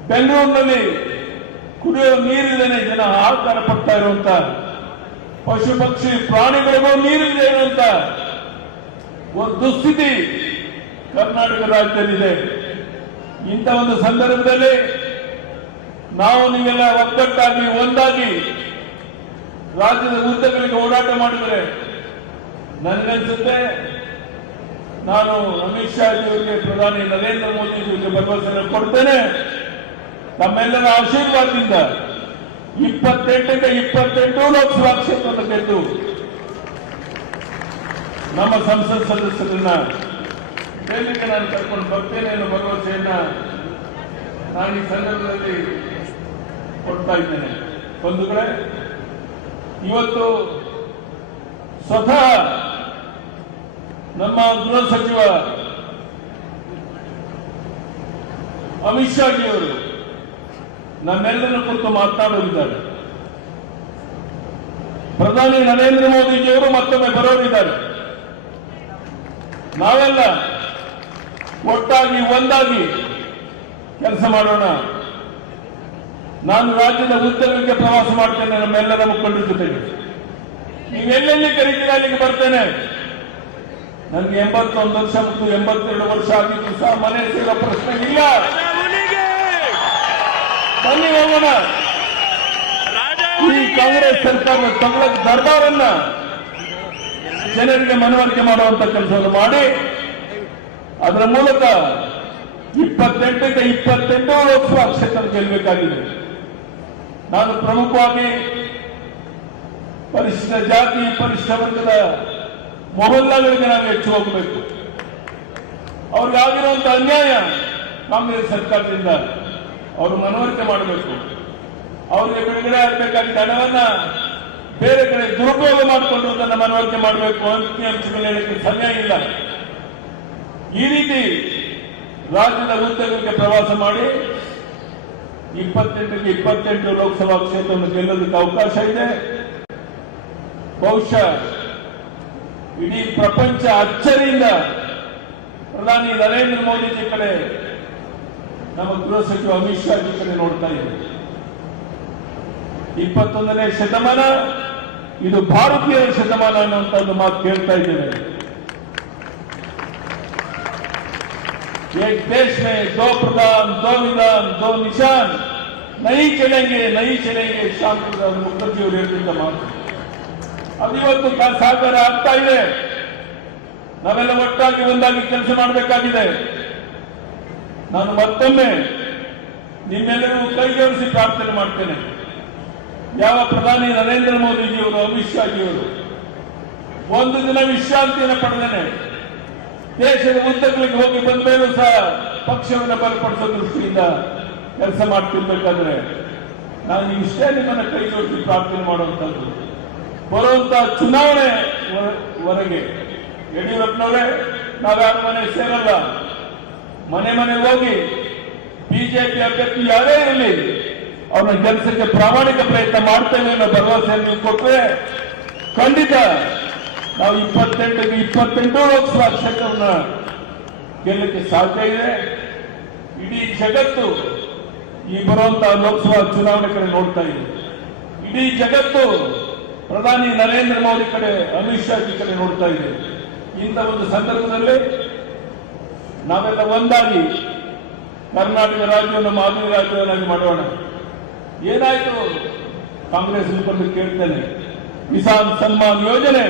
ಬೆಂಗಳೂರಿನಲ್ಲಿ ಕುಡಿಯುವ ನೀರಿಲ್ಲದೆ ಜನ ಹಾಹಾಕಾರ ಪಡ್ತಾ ಇರುವಂತ, ಪಶು ಪಕ್ಷಿ ಪ್ರಾಣಿಗಳಿಗೂ ನೀರಿದೆ ಇರುವಂತ ಒಂದು ದುಸ್ಥಿತಿ ಕರ್ನಾಟಕ ರಾಜ್ಯದಲ್ಲಿದೆ. ಇಂಥ ಒಂದು ಸಂದರ್ಭದಲ್ಲಿ ನಾವು ನೀವೆಲ್ಲ ಒಗ್ಗಟ್ಟಾಗಿ ಒಂದಾಗಿ ರಾಜ್ಯದ ಉದ್ದಗಲಿಗೆ ಓಡಾಟ ಮಾಡಿದರೆ ನನಗನ್ಸುತ್ತೆ ನಾನು ಅಮಿತ್ ಶಾ ಅವರಿಗೆ, ಪ್ರಧಾನಿ ನರೇಂದ್ರ ಮೋದಿ ಅವರಿಗೆ ಭರವಸೆಯನ್ನು ಕೊಡ್ತೇನೆ. ತಮ್ಮೆಲ್ಲರ ಆಶೀರ್ವಾದದಿಂದ 28ಕ್ಕೆ 28 ಲೋಕಸಭಾ ಕ್ಷೇತ್ರವನ್ನು ಗೆದ್ದು ನಮ್ಮ ಸಂಸತ್ ಸದಸ್ಯರನ್ನ ವೇದಿಕೆ ನಾನು ಕರ್ಕೊಂಡು ಬರ್ತೇನೆ ಅನ್ನೋ ಭರವಸೆಯನ್ನ ನಾನು ಈ ಸಂದರ್ಭದಲ್ಲಿ ಕೊಡ್ತಾ ಇದ್ದೇನೆ. ಬಂಧುಗಳೇ, ಇವತ್ತು ಸ್ವತಃ ನಮ್ಮ ಗೃಹ ಸಚಿವ ಅಮಿತ್ ಶಾ ಜಿಯವರು ನಮ್ಮೆಲ್ಲರ ಕುರಿತು ಮಾತನಾಡಲಿದ್ದಾರೆ. ಪ್ರಧಾನಿ ನರೇಂದ್ರ ಮೋದಿಜಿಯವರು ಮತ್ತೊಮ್ಮೆ ಬರೋರಿದ್ದಾರೆ. ನಾವೆಲ್ಲ ಒಟ್ಟಾಗಿ ಒಂದಾಗಿ ಕೆಲಸ ಮಾಡೋಣ. ನಾನು ರಾಜ್ಯದ ಉದ್ದಗಲಿಗೆ ಪ್ರವಾಸ ಮಾಡ್ತೇನೆ ನಮ್ಮೆಲ್ಲರ ಮುಖಂಡರ ಜೊತೆಗೆ. ನೀವೆಲ್ಲೆಲ್ಲಿ ಕರೀತೀರ ಅಲ್ಲಿಗೆ ಬರ್ತೇನೆ. ನನಗೆ 81 ವರ್ಷ ಮತ್ತು 82 ವರ್ಷ ಆಗಿದ್ದು ಸಹ ಮನೆ ಸೇರೋ ಪ್ರಶ್ನೆ ಇಲ್ಲ. ಬನ್ನಿ ಹೋಗೋಣ. ಈ ಕಾಂಗ್ರೆಸ್ ಸರ್ಕಾರದ ತೊಗ್ಲಕ್ ದರ್ಬಾರನ್ನ ಜನರಿಗೆ ಮನವರಿಕೆ ಮಾಡುವಂತ ಕೆಲಸವನ್ನು ಮಾಡಿ ಅದರ ಮೂಲಕ 28ಕ್ಕೆ 28 ಲೋಕಸಭಾ ಕ್ಷೇತ್ರ ಗೆಲ್ಲಬೇಕಾಗಿದೆ. ನಾನು ಪ್ರಮುಖವಾಗಿ ಪರಿಶಿಷ್ಟ ಜಾತಿ, ಪರಿಶಿಷ್ಟ ವರ್ಗದ ಮೊಹಲ್ಲಾಗಳಿಗೆ ನಾವು ಹೆಚ್ಚು ಹೋಗಬೇಕು. ಅವ್ರಿಗಾಗಿರುವಂತ ಅನ್ಯಾಯ ಕಾಂಗ್ರೆಸ್ ಸರ್ಕಾರದಿಂದ ಅವರು ಮನವರಿಕೆ ಮಾಡಬೇಕು. ಅವರಿಗೆ ಬಿಡುಗಡೆ ಆಗಬೇಕಾಗಿದ್ದ ಹಣವನ್ನ ಬೇರೆ ಕಡೆ ದುರುಪಯೋಗ ಮಾಡಿಕೊಂಡಿರುವುದನ್ನು ಮನವರಿಕೆ ಮಾಡಬೇಕು. ಅಂಕಿಅಂಶಗಳು ಹೇಳಕ್ಕೆ ಸಮಯ ಇಲ್ಲ. ಈ ರೀತಿ ರಾಜ್ಯದ ಉದ್ದಗಲಿಗೆ ಪ್ರವಾಸ ಮಾಡಿ 28ಕ್ಕೆ 28 ಲೋಕಸಭಾ ಕ್ಷೇತ್ರವನ್ನು ಗೆಲ್ಲೋದಕ್ಕೆ ಅವಕಾಶ ಇದೆ. ಬಹುಶಃ ಇಡೀ ಪ್ರಪಂಚ ಅಚ್ಚರಿಯಿಂದ ಪ್ರಧಾನಿ ನರೇಂದ್ರ ಮೋದಿಜಿ ಕಡೆ, ನಮ್ಮ ಗೃಹ ಸಚಿವ ಅಮಿತ್ ಶಾ ಜಿ ಕಡೆ ನೋಡ್ತಾ ಇದೆ. 21ನೇ ಶತಮಾನ ಇದು ಭಾರತೀಯ ಶತಮಾನ ಅನ್ನುವಂತ ಒಂದು ಮಾತು ಕೇಳ್ತಾ ಇದ್ದೇವೆ. एक देश में 2 प्रधान, 2 विधान, 2 निशान नहीं चलेंगे ಶ್ಯಾಮ್ ಪ್ರಸಾದ್ ಮುಖರ್ಜಿ ಅವರು ಹೇಳ್ತಿದ್ದ ಮಾತು ಅದು ಇವತ್ತು ಸಾಕಾರ ಆಗ್ತಾ ಇದೆ. ನಾವೆಲ್ಲ ಒಟ್ಟಾಗಿ ಒಂದಾಗಿ ಕೆಲಸ ಮಾಡಬೇಕಾಗಿದೆ. ನಾನು ಮತ್ತೊಮ್ಮೆ ನಿಮ್ಮೆಲ್ಲರಿಗೂ ಕೈ ಜೋಡಿಸಿ ಪ್ರಾರ್ಥನೆ ಮಾಡ್ತೇನೆ. ಯಾವ ಪ್ರಧಾನಿ ನರೇಂದ್ರ ಮೋದಿಜಿಯವರು, ಅಮಿತ್ ಶಾ ಜಿಯವರು ಒಂದು ದಿನ ವಿಶ್ರಾಂತಿಯನ್ನು ಪಡೆದೇನೆ ದೇಶದ ಉದ್ದಗಲಿಗೆ ಹೋಗಿ ಬಂದ ಮೇಲೂ ಸಹ ಪಕ್ಷವನ್ನು ಬಲಪಡಿಸೋ ದೃಷ್ಟಿಯಿಂದ ಕೆಲಸ ಮಾಡ್ತಿರ್ಬೇಕಾದ್ರೆ ನಾನು ಇಷ್ಟೇ ನಿಮ್ಮನ್ನ ಕೈ ಜೋಡಿಸಿ ಪ್ರಾರ್ಥನೆ ಮಾಡುವಂತದ್ದು. ಬರುವಂತಹ ಚುನಾವಣೆ ವರೆಗೆ ಯಡಿಯೂರಪ್ಪನವರೇ ನಾವ್ಯಾರ ಮನೆ ಸೇರಲ್ಲ. ಮನೆ ಮನೆಗೆ ಹೋಗಿ ಬಿಜೆಪಿ ಅಭ್ಯರ್ಥಿ ಯಾರೇ ಇರಲಿ ಅವ್ರನ್ನ ಗೆಲ್ಸಕ್ಕೆ ಪ್ರಾಮಾಣಿಕ ಪ್ರಯತ್ನ ಮಾಡ್ತೇವೆ ಅನ್ನೋ ಭರವಸೆ ನೀವು ಕೊಟ್ಟರೆ ಖಂಡಿತ ನಾವು 28 ಲೋಕಸಭಾ ಕ್ಷೇತ್ರವನ್ನ ಗೆಲ್ಲಕ್ಕೆ ಸಾಧ್ಯ ಇದೆ. ಇಡೀ ಜಗತ್ತು ಈ ಬರುವಂತಹ ಲೋಕಸಭಾ ಚುನಾವಣೆ ಕಡೆ ನೋಡ್ತಾ ಇದೆ. ಇಡೀ ಜಗತ್ತು ಪ್ರಧಾನಿ ನರೇಂದ್ರ ಮೋದಿ ಕಡೆ, ಅಮಿತ್ ಶಾ ಕಡೆ ನೋಡ್ತಾ ಇದೆ. ಇಂಥ ಒಂದು ಸಂದರ್ಭದಲ್ಲಿ ನಾವೆಲ್ಲ ಒಂದಾಗಿ ಕರ್ನಾಟಕ ರಾಜ್ಯವನ್ನು ಮಾದರಿ ರಾಜ್ಯವನ್ನಾಗಿ ಮಾಡೋಣ. ಏನಾಯ್ತು ಕಾಂಗ್ರೆಸ್ ಮುಖಂಡರು ಕೇಳ್ತೇನೆ, ಕಿಸಾನ್ ಸನ್ಮಾನ್ ಯೋಜನೆ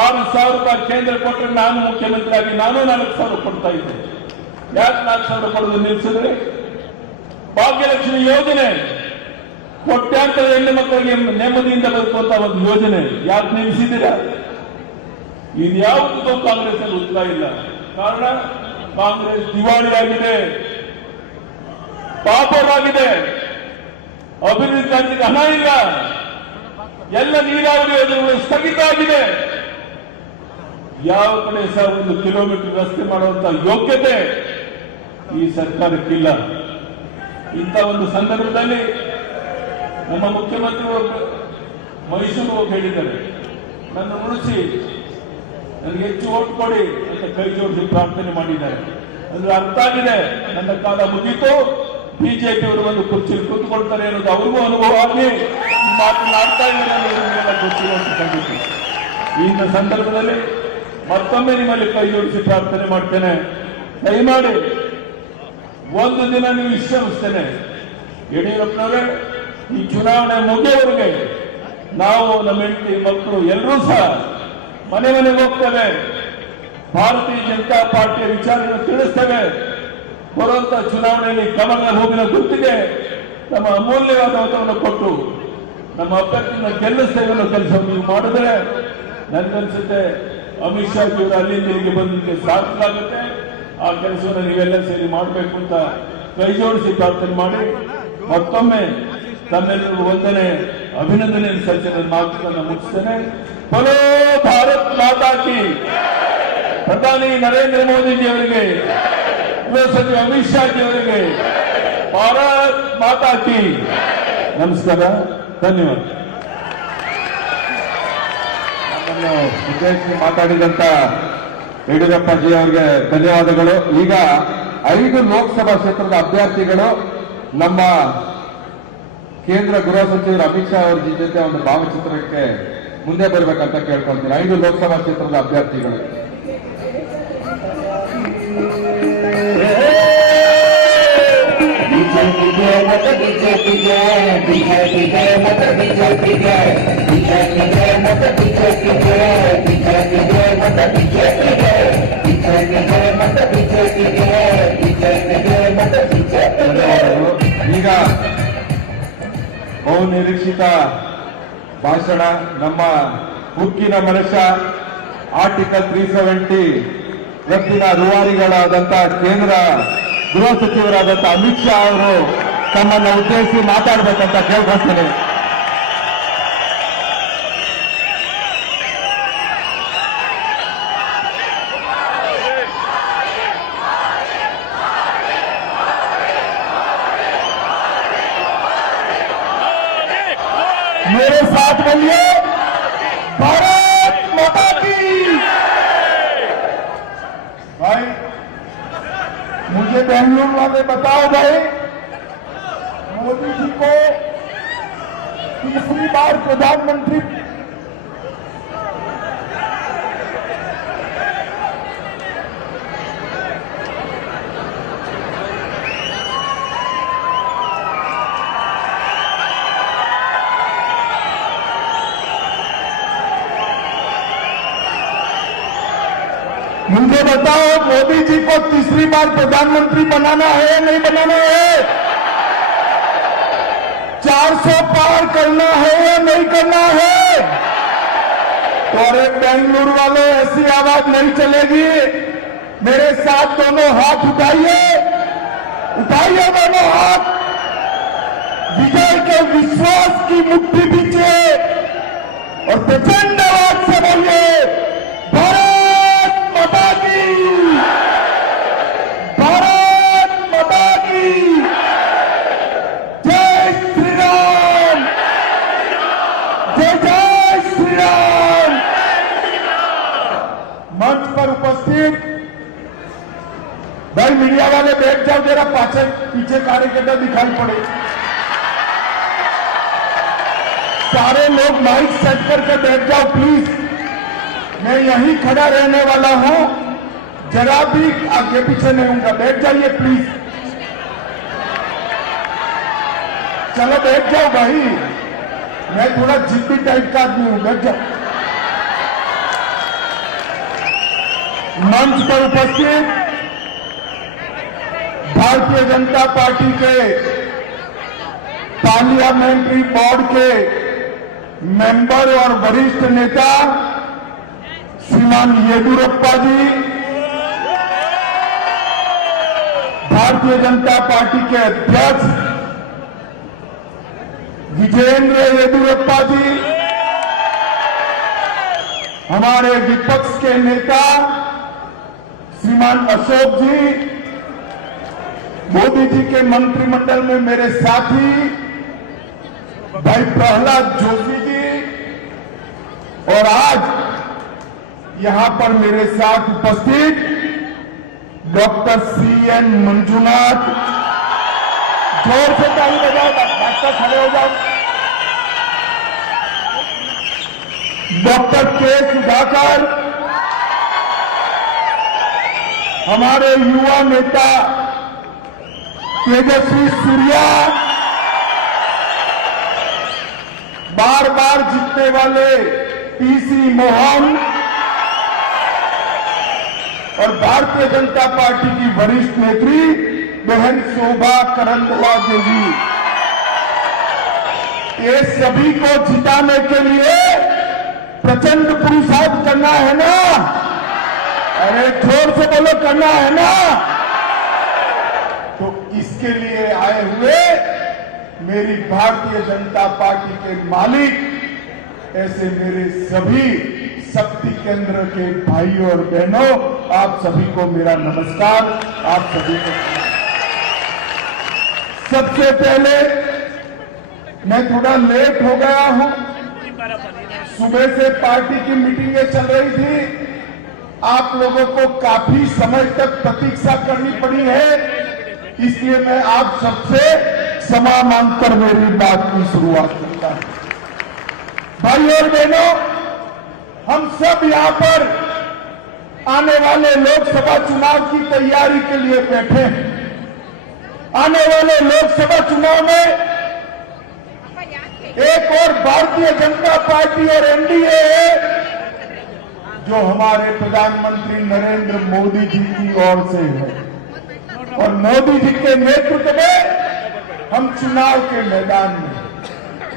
6,000 ರೂಪಾಯಿ ಕೇಂದ್ರ ಕೊಟ್ಟರೆ ನಾನು ಮುಖ್ಯಮಂತ್ರಿ ಆಗಿ ನಾನು 4,000 ಕೊಡ್ತಾ ಇದ್ದೆ. ಯಾಕೆ 4,000 ಕೊಡೋದು ನಿಲ್ಲಿಸಿದ್ರೆ? ಭಾಗ್ಯಲಕ್ಷ್ಮಿ ಯೋಜನೆ ಕೋಟ್ಯಾಂತರ ಹೆಣ್ಣು ಮಕ್ಕಳಿಗೆ ನೆಮ್ಮದಿಯಿಂದ ಬದುಕುವಂತ ಒಂದು ಯೋಜನೆ ಯಾಕೆ ನಿಲ್ಲಿಸಿದ್ದೀರಾ? ಇದು ಯಾವುದಕ್ಕೂ ಕಾಂಗ್ರೆಸ್ ಅಲ್ಲಿ ಉತ್ತರ ಇಲ್ಲ. ಕಾರಣ ಕಾಂಗ್ರೆಸ್ ದಿವಾಳಿಯಾಗಿದೆ, ಪಾಪವಾಗಿದೆ, ಅಭಿವೃದ್ಧಿ ಕಾರ್ಯಕ್ಕೆ ಹಣ ಇಲ್ಲ, ಎಲ್ಲ ನೀರಾವರಿ ಯೋಜನೆಗಳು ಸ್ಥಗಿತ ಆಗಿದೆ. ಯಾವ ಕಡೆ ಸಹ 1 ಕಿಲೋಮೀಟರ್ ರಸ್ತೆ ಮಾಡುವಂತ ಯೋಗ್ಯತೆ ಈ ಸರ್ಕಾರಕ್ಕಿಲ್ಲ. ಇಂಥ ಒಂದು ಸಂದರ್ಭದಲ್ಲಿ ನಮ್ಮ ಮುಖ್ಯಮಂತ್ರಿಗಳು ಮೈಸೂರು ಹೋಗಿ ಹೇಳಿದ್ದಾರೆ, ನನ್ನ ಉಳಿಸಿ ನನಗೆ ಹೆಚ್ಚು ಓಟ್ ಕೊಡಿ ಅಂತ ಕೈ ಜೋಡಿಸಿ ಪ್ರಾರ್ಥನೆ ಮಾಡಿದ್ದಾರೆ. ಅಂದ್ರೆ ಅರ್ಥ ಆಗಿದೆ, ನನ್ನ ಕಾಲ ಮುಗೀತು, ಬಿಜೆಪಿ ಅವರು ಒಂದು ಕುರ್ಚಿಯಲ್ಲಿ ಕೂತ್ಕೊಳ್ತಾರೆ ಅನ್ನೋದು ಅವ್ರಿಗೂ ಅನುಭವ ಆಗಿ ಈ ಮಾತನಾಡ್ತಾ ಇದ್ದಾರೆ ಅನ್ನೋದನ್ನೆಲ್ಲ ಗೊತ್ತಿರುವಂತ ಸಂಗತಿ. ಈ ಸಂದರ್ಭದಲ್ಲಿ ಮತ್ತೊಮ್ಮೆ ನಿಮ್ಮಲ್ಲಿ ಕೈ ಜೋಡಿಸಿ ಪ್ರಾರ್ಥನೆ ಮಾಡ್ತೇನೆ, ದಯಮಾಡಿ ಒಂದು ದಿನ ನೀವು ವಿಶ್ರಮಿಸ್ತೇನೆ. ಯಡಿಯೂರಪ್ಪನವರೇ, ಈ ಚುನಾವಣೆ ಮುಗಿಯವರೆಗೆ ನಾವು ನಮ್ಮ ಹೆಂಡತಿ ಮಕ್ಕಳು ಎಲ್ಲರೂ ಸಹ ಮನೆ ಮನೆಗೆ ಹೋಗ್ತೇವೆ, ಭಾರತೀಯ ಜನತಾ ಪಾರ್ಟಿಯ ವಿಚಾರವನ್ನು ತಿಳಿಸ್ತೇವೆ. ಬರುವಂತ ಚುನಾವಣೆಯಲ್ಲಿ ಕಮಲ ಹೂವಿನ ಗುರುತಿಗೆ ನಮ್ಮ ಅಮೂಲ್ಯವಾದ ಮತವನ್ನು ಕೊಟ್ಟು ನಮ್ಮ ಅಭ್ಯರ್ಥಿಯನ್ನು ಗೆಲ್ಲಿಸ್ತೇವೆ ಅನ್ನೋ ಕೆಲಸವನ್ನು ನೀವು ಮಾಡಿದ್ರೆ ನನಗನ್ಸುತ್ತೆ ಅಮಿತ್ ಶಾ ಅವರು ಅಲ್ಲಿಂದ ಇಲ್ಲಿಗೆ ಬಂದಕ್ಕೆ ಸಾಧ್ಯವಾಗುತ್ತೆ. ಆ ಕೆಲಸವನ್ನು ನೀವೆಲ್ಲ ಸೇರಿ ಮಾಡಬೇಕು ಅಂತ ಕೈ ಜೋಡಿಸಿ ಪ್ರಾರ್ಥನೆ ಮಾಡಿ ಮತ್ತೊಮ್ಮೆ ತಮ್ಮೆಲ್ಲರಿಗೂ ವಂದನೆ, ಅಭಿನಂದನೆಯನ್ನು ಸಲ್ಲಿಸಿ ನನ್ನ ಮಾತುಗಳನ್ನು ಮುಗಿಸ್ತೇನೆ. ಬಲೋ ಭಾರತ್ ಮಾತಾ ಕಿ, ಪ್ರಧಾನಿ ನರೇಂದ್ರ ಮೋದಿಜಿ ಅವರಿಗೆ, ಗೃಹ ಸಚಿವ ಅಮಿತ್ ಶಾ ಜಿ ಅವರಿಗೆ ಭಾರತ್ ಮಾತಾ ಕಿ. ನಮಸ್ಕಾರ, ಧನ್ಯವಾದ. ನಮ್ಮನ್ನು ಉದ್ದೇಶಿಸಿ ಮಾತಾಡಿದಂತ ಯಡಿಯೂರಪ್ಪಜಿ ಅವರಿಗೆ ಧನ್ಯವಾದಗಳು. ಈಗ 5 ಲೋಕಸಭಾ ಕ್ಷೇತ್ರದ ಅಭ್ಯರ್ಥಿಗಳು ನಮ್ಮ ಕೇಂದ್ರ ಗೃಹ ಸಚಿವರು ಅಮಿತ್ ಶಾ ಅವರ ಜೊತೆ ಒಂದು ಭಾವಚಿತ್ರಕ್ಕೆ ಮುಂದೆ ಬರಬೇಕಂತ ಕೇಳ್ಕೊಳ್ತೀನಿ. 5 ಲೋಕಸಭಾ ಕ್ಷೇತ್ರದ ಅಭ್ಯರ್ಥಿಗಳು. ಈಗ ಬಹುನಿರೀಕ್ಷಿತ ಭಾಷಣ ನಮ್ಮ ಉಕ್ಕಿನ ಮನುಷ್ಯ ಆರ್ಟಿಕಲ್ 370 ರದ್ದಿನ ರೂವಾರಿಗಳಾದಂತ ಕೇಂದ್ರ ಗೃಹ ಸಚಿವರಾದಂತ ಅಮಿತ್ ಶಾ ಅವರು ತಮ್ಮನ್ನು ಉದ್ದೇಶಿಸಿ ಮಾತಾಡಬೇಕಂತ ಕೇಳ್ಕೊಳ್ತೀನಿ. मेरे साथ बोलिए, भारत माता की। भाई मुझे बेंगलुरु वाले बताओ भाई, मोदी जी को तीसरी बार प्रधानमंत्री मुझे बताओ, मोदी जी को तीसरी बार प्रधानमंत्री बनाना है या नहीं बनाना है? 400 पार करना है या नहीं करना है? तो अरे बेंगलुरु वालों, ऐसी आवाज नहीं चलेगी। मेरे साथ दोनों हाथ उठाइए, उठाइए दोनों हाथ, विजय के विश्वास की मुट्ठी पीछे और प्रचंड आवाज से बोलिए, भारत माता आगे बैठ जाओ, जरा पाछे पीछे कार्यकर्ता दिखाई पड़े। सारे लोग माइक सेट करके बैठ जाओ प्लीज। मैं यहीं खड़ा रहने वाला हूं, जरा भी आगे पीछे नहीं होऊंगा। बैठ जाइए प्लीज, चलो बैठ जाओ भाई, मैं थोड़ा जिद्दी टाइप का आदमी हूं, बैठ जाओ। मंच पर उपस्थित भारतीय जनता पार्टी के पार्लियामेंट्री बोर्ड के मेंबर और वरिष्ठ नेता श्रीमान येदियुरप्पा जी, भारतीय जनता पार्टी के अध्यक्ष विजेंद्र येदियुरप्पा जी, हमारे विपक्ष के नेता श्रीमान अशोक जी, मोदी जी के मंत्रिमंडल में मेरे साथी भाई प्रहलाद जोशी जी, और आज यहां पर मेरे साथ उपस्थित डॉक्टर CN मंजुनाथ, जोर से ताली बजाओ, डॉक्टर खड़े हो जाओ, डॉक्टर K सुधाकर, हमारे युवा नेता तेजस्वी सूर्या, बार बार जीतने वाले PC मोहन, और भारतीय जनता पार्टी की वरिष्ठ नेत्री बहन शोभा करंदलाजे जी। ये सभी को जिताने के लिए प्रचंड पुरुषार्थ करना है ना? अरे जोर से बोलो, करना है ना? तो इसके लिए आए हुए मेरी भारतीय जनता पार्टी के मालिक, ऐसे मेरे सभी शक्ति केंद्र के भाइयों और बहनों, आप सभी को मेरा नमस्कार। आप सभी को सबसे पहले मैं थोड़ा लेट हो गया हूं, सुबह से पार्टी की मीटिंगें चल रही थी, आप लोगों को काफी समय तक प्रतीक्षा करनी पड़ी है, इसलिए मैं आप सबसे क्षमा मांगकर मेरी बात की शुरुआत करता हूं। भाइयों और बहनों, हम सब यहां पर आने वाले लोकसभा चुनाव की तैयारी के लिए बैठे हैं। आने वाले लोकसभा चुनाव में एक और भारतीय जनता पार्टी और NDA है, जो हमारे प्रधानमंत्री नरेंद्र मोदी जी की ओर से है, और मोदी जी के नेतृत्व में हम चुनाव के मैदान में,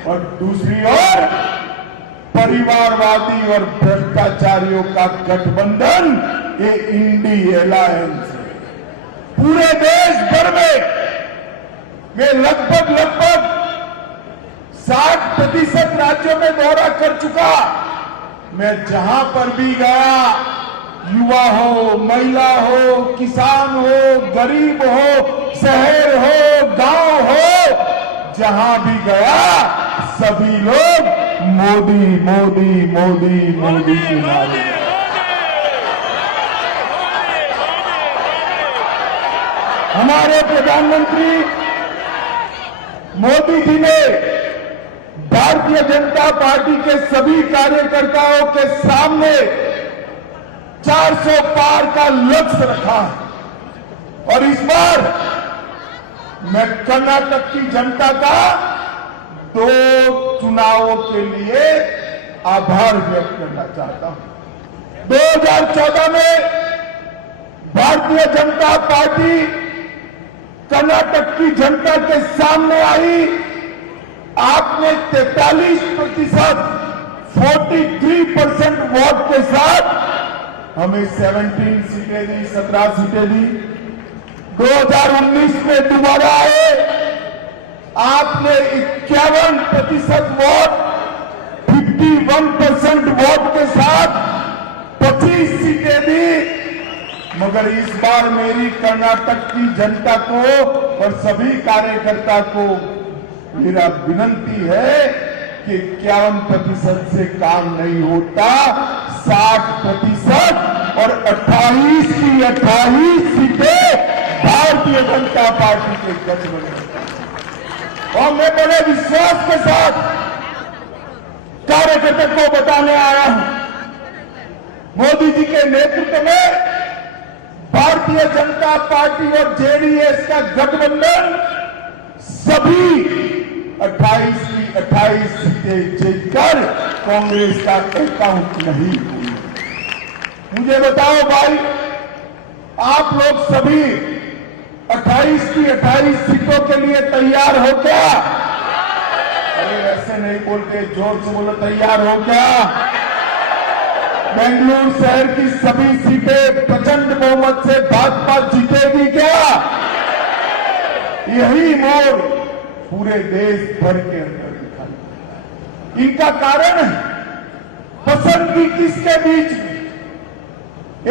और दूसरी ओर परिवारवादी और भ्रष्टाचारियों का गठबंधन, ये इंडी अलायंस है। पूरे देश भर में मैं लगभग 60% राज्यों में दौरा कर चुका। मैं जहां पर भी गया, युवा हो, महिला हो, किसान हो, गरीब हो, शहर हो, गांव हो, जहां भी गया सभी लोग मोदी मोदी मोदी मोदी के नारे। हमारे प्रधानमंत्री मोदी जी ने भारतीय जनता पार्टी के सभी कार्यकर्ताओं के सामने 400 पार का लक्ष्य रखा है, और इस बार मैं कर्नाटक की जनता का 2 चुनावों के लिए आभार व्यक्त करना चाहता हूं। 2014 में भारतीय जनता पार्टी कर्नाटक की जनता के सामने आई, आपने 43%, 43% वोट के साथ हमें 17 सीटें दी, 17 सीटें दी। 2019 में दोबारा आए, आपने 51% वोट, 51% वोट के साथ 25 सीटें दी। मगर इस बार मेरी कर्नाटक की जनता को और सभी कार्यकर्ता को मेरा विनंती है कि 51% से काम नहीं होता, 60% और 28 की 28 सीटें भारतीय जनता पार्टी के गठबंधन, और मैं बड़े विश्वास के साथ कार्यकर्ता को बताने आया हूं, मोदी जी के नेतृत्व में भारतीय जनता पार्टी और जेडीएस का गठबंधन सभी 28 की 28 सीटें जीतकर कांग्रेस का अकाउंट नहीं हुई। मुझे बताओ भाई, आप लोग सभी 28 की 28 सीटों के लिए तैयार हो क्या? अरे ऐसे नहीं बोलते, जोर से बोलो, तैयार हो क्या? बेंगलुरु शहर की सभी सीटें प्रचंड बहुमत से भाजपा जीतेगी क्या? यही मोड़ पूरे देश भर के अंदर दिखाई। इनका कारण है पसंदगी किसके बीच में?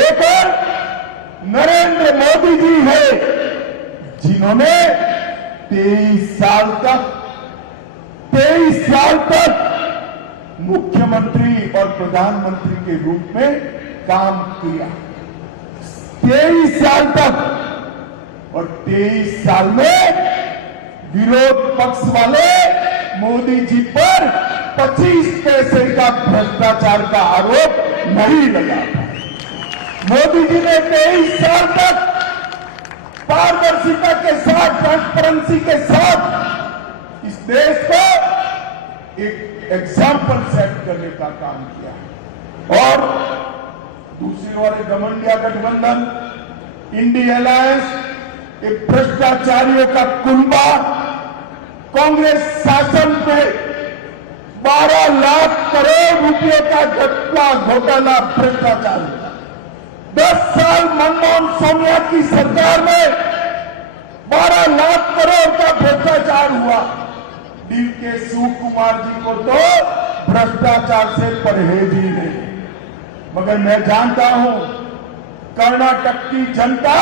एक और नरेंद्र मोदी जी है, जिन्होंने 23 साल तक मुख्यमंत्री और प्रधानमंत्री के रूप में काम किया। 23 साल तक, और 23 साल में विरोध पक्ष वाले मोदी जी पर 25 पैसे का भ्रष्टाचार का आरोप नहीं लगा पाए। मोदी जी ने 23 साल तक पारदर्शिता के साथ, ट्रांसपेरेंसी के साथ इस देश को एक एग्जाम्पल सेट करने का काम किया। और दूसरी ओर घमंडिया गठबंधन, इंडी अलायंस, एक भ्रष्टाचारियों का कुंबा, कांग्रेस शासन पे 12 लाख करोड़ रुपए का घोटाला भ्रष्टाचार। 10 साल मनमोहन सोनिया की सरकार में 12 लाख करोड़ का भ्रष्टाचार हुआ। डी के शिव कुमार जी को तो भ्रष्टाचार से परहेज ही नहीं। मगर मैं जानता हूं कर्नाटक की जनता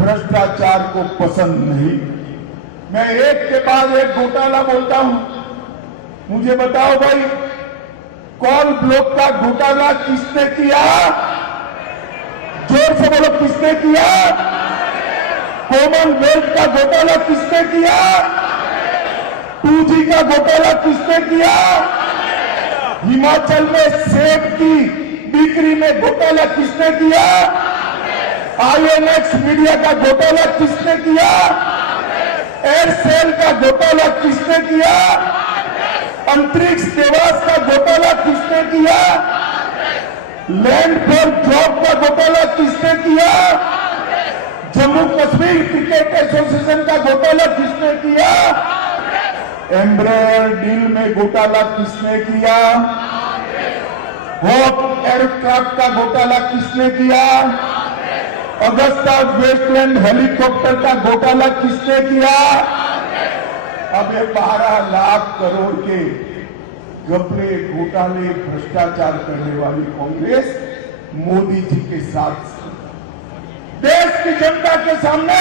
भ्रष्टाचार को पसंद नहीं। मैं एक के बाद एक घोटाला बोलता हूं। मुझे बताओ भाई, कॉल ब्लॉक का घोटाला किसने किया? जोर से बोलो, किसने किया? कॉमनवेल्थ का घोटाला किसने किया? 2G का घोटाला किसने किया? हिमाचल में सेब की बिक्री में घोटाला किसने किया? INX मीडिया का घोटाला किसने किया? एयरसेल का घोटाला किसने किया? अंतरिक्ष निवास का घोटाला किसने किया? लैंड फॉर जॉब का घोटाला किसने किया? जम्मू कश्मीर क्रिकेट एसोसिएशन का घोटाला किसने किया? एम्ब्रेयर डील में घोटाला किसने किया? हॉक एयरक्राफ्ट का घोटाला किसने किया? अगस्ता वेस्टलैंड हेलीकॉप्टर का घोटाला किसने किया? अब ये 12 लाख करोड़ के घपले, घोटाले, भ्रष्टाचार करने वाली कांग्रेस मोदी जी के साथ देश की जनता के सामने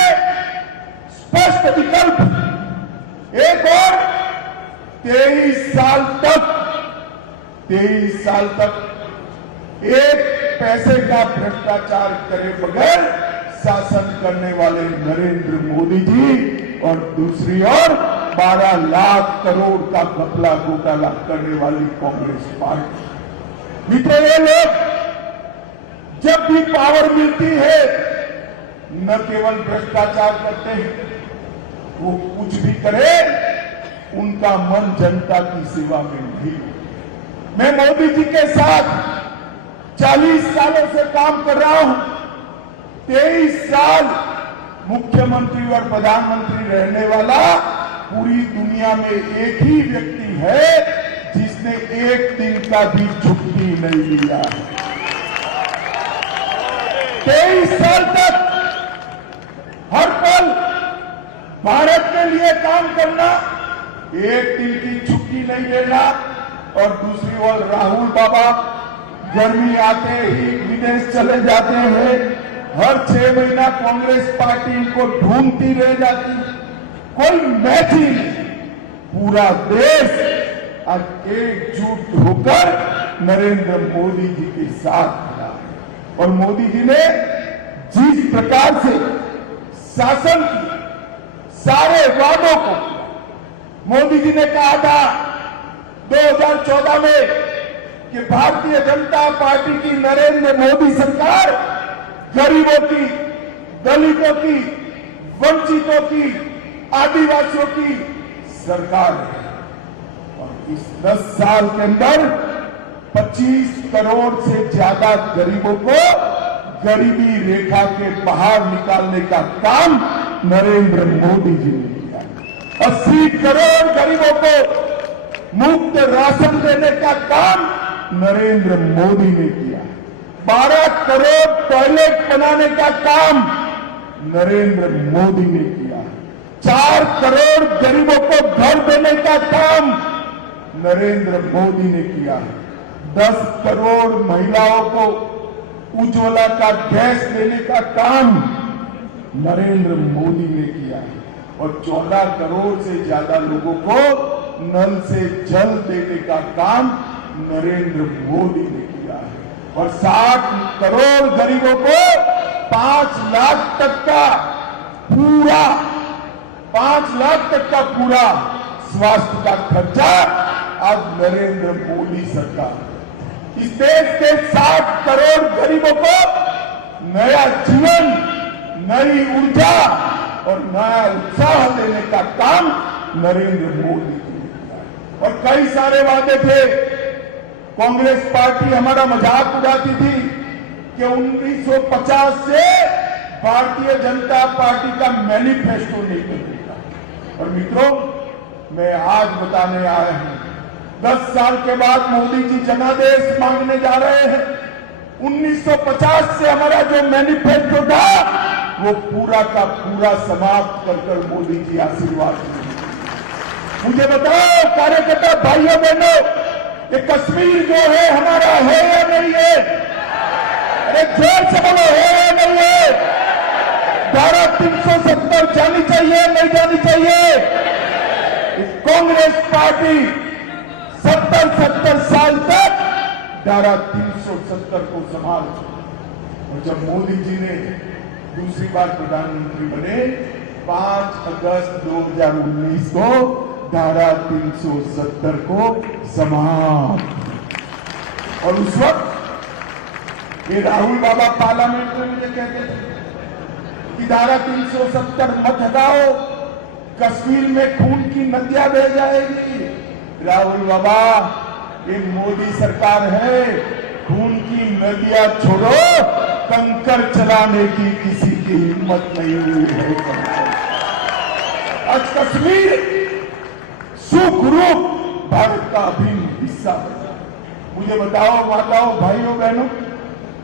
स्पष्ट विकल्प। एक और 23 साल तक एक पैसे का भ्रष्टाचार करे बगैर शासन करने वाले नरेंद्र मोदी जी, और दूसरी ओर 12 लाख करोड़ का घपला घोटाला करने वाली कांग्रेस पार्टी। मित्रों, ये लोग जब भी पावर मिलती है न केवल भ्रष्टाचार करते हैं, वो कुछ भी करे उनका मन जनता की सेवा में नहीं। मैं मोदी जी के साथ 40 सालों से काम कर रहा हूं। 23 साल मुख्यमंत्री और प्रधानमंत्री रहने वाला पूरी दुनिया में एक ही व्यक्ति है जिसने एक दिन का भी छुट्टी नहीं लिया। 23 साल तक हर पल भारत के लिए काम करना, एक दिन की छुट्टी नहीं लेना। और दूसरी ओर राहुल बाबा गर्मी आते ही विदेश चले जाते हैं। हर 6 महीना कांग्रेस पार्टी इनको ढूंढती रह जाती। कोई मैच ही नहीं। पूरा देश आज एकजुट होकर नरेंद्र मोदी जी के साथ खड़ा है। और मोदी जी ने जिस प्रकार से शासन की सारे वादों को मोदी जी ने कहा था 2014 में कि भारतीय जनता पार्टी की नरेंद्र मोदी सरकार गरीबों की, दलितों की, वंचितों की, आदिवासियों की सरकार है। और इस 10 साल के अंदर 25 करोड़ से ज्यादा गरीबों को गरीबी रेखा के बाहर निकालने का काम नरेंद्र मोदी जी ने किया। 80 करोड़ गरीबों को मुफ्त राशन देने का काम नरेंद्र मोदी ने किया। 12 करोड़ टॉयलेट बनाने का काम नरेंद्र मोदी ने किया। 4 करोड़ गरीबों को घर देने का काम नरेंद्र मोदी ने किया। 10 करोड़ महिलाओं को उज्ज्वला का गैस देने का काम नरेंद्र मोदी ने किया और 14 करोड़ से ज्यादा लोगों को नल से जल देने का काम नरेंद्र मोदी ने किया है और 60 करोड़ गरीबों को 5 लाख तक का पूरा 5 लाख तक का पूरा स्वास्थ्य का खर्चा आज नरेंद्र मोदी सरकार इस देश के 60 करोड़ गरीबों को नया जीवन, नई ऊर्जा और नया उत्साह देने का काम नरेंद्र मोदी जी ने किया। और कई सारे वादे थे। कांग्रेस पार्टी हमारा मजाक उड़ाती थी कि 1950 से भारतीय जनता पार्टी का मैनिफेस्टो नहीं बदलेगा। और मित्रों, मैं आज बताने आया हूं 10 साल के बाद मोदी जी जनादेश मांगने जा रहे हैं। 1950 से हमारा जो मैनिफेस्टो था वो पूरा का पूरा समाप्त कर मोदी जी आशीर्वाद देंगे। मुझे बताओ कार्यकर्ता भाइयों बहनों, ये कश्मीर जो है हमारा है या नहीं है? अरे जोर से बोलो, है या नहीं है? धारा 370 जानी चाहिए नहीं जानी चाहिए? कांग्रेस पार्टी 70 साल तक धारा 370 को संभाल, और जब मोदी जी ने दूसरी बार प्रधानमंत्री बने 5 अगस्त 2019 को धारा 370 को समाप्त। और उस वक्त ये राहुल बाबा पार्लियामेंट में मुझे कहते थे कि धारा 370 मत हटाओ, कश्मीर में खून की नदियां बह जाएगी। राहुल बाबा, ये मोदी सरकार है, खून की नदियां छोड़ो, कंकर चलाने की किसी की हिम्मत नहीं हुई है। आज कश्मीर सुखरूप भारत का अभिन्न हिस्सा है। मुझे बताओ माताओं, भाइयों बहनों,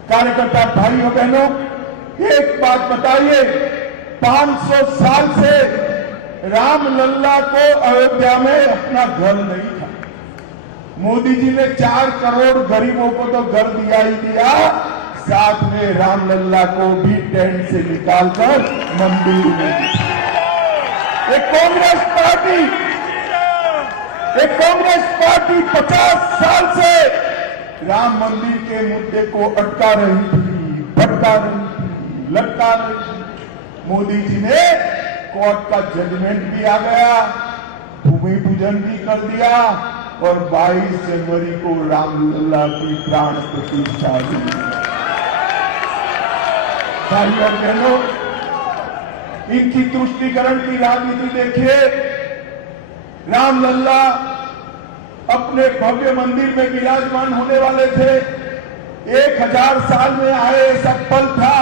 कार्यकर्ता भाइयों बहनों, एक बात बताइए, 500 साल से रामलल्ला को अयोध्या में अपना घर नहीं था। मोदी जी ने 4 करोड़ गरीबों को तो घर दिया ही दिया, साथ में रामलल्ला को भी टेंट से निकालकर मंदिर में। एक कांग्रेस पार्टी 50 साल से राम मंदिर के मुद्दे को अटका रही थी, भटका रही थी, लटका रही थी। मोदी जी ने कोर्ट का जजमेंट भी आ गया, भूमि पूजन भी कर दिया और 22 जनवरी को रामलल्ला की प्राण प्रतिष्ठा हुई। भाई और बहनों, इनकी तुष्टीकरण की राजनीति देखिए। रामलल्ला अपने भव्य मंदिर में विराजमान होने वाले थे। 1000 साल में आए ऐसा पल था,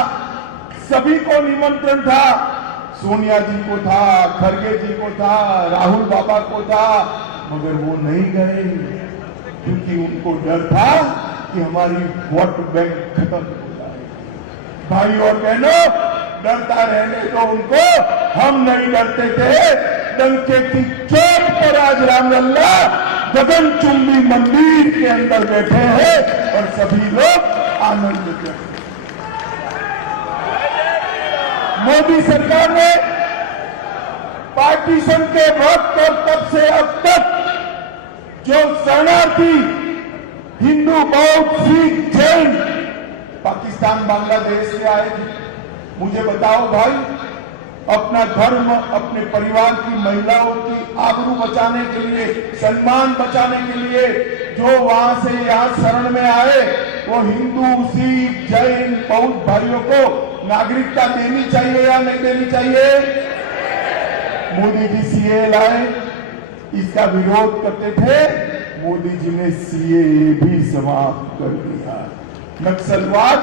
सभी को निमंत्रण था। सोनिया जी को था, खड़गे जी को था, राहुल बाबा को था, मगर वो नहीं गए क्योंकि उनको डर था कि हमारी वोट बैंक खत्म हो जाए। भाई और बहनों, डरता रहने तो उनको, हम नहीं डरते थे। डंके की चोट पर आज रामलल्ला गगनचुंबी मंदिर के अंदर बैठे हैं और सभी लोग आनंद करते हैं। मोदी सरकार ने पार्टीशन के वक्त और तब से अब तक जो शरणार्थी हिंदू, बौद्ध, सिख, जैन पाकिस्तान, बांग्लादेश से आए थे, मुझे बताओ भाई, अपना धर्म, अपने परिवार की महिलाओं की आबरू बचाने के लिए, सम्मान बचाने के लिए जो वहां से यहां शरण में आए, वो हिंदू, सिख, जैन, बौद्ध भाइयों को नागरिकता देनी चाहिए या नहीं देनी चाहिए? मोदी जी सीए लाए, इसका विरोध करते थे, मोदी जी ने सीएए भी समाप्त कर दिया, नक्सलवाद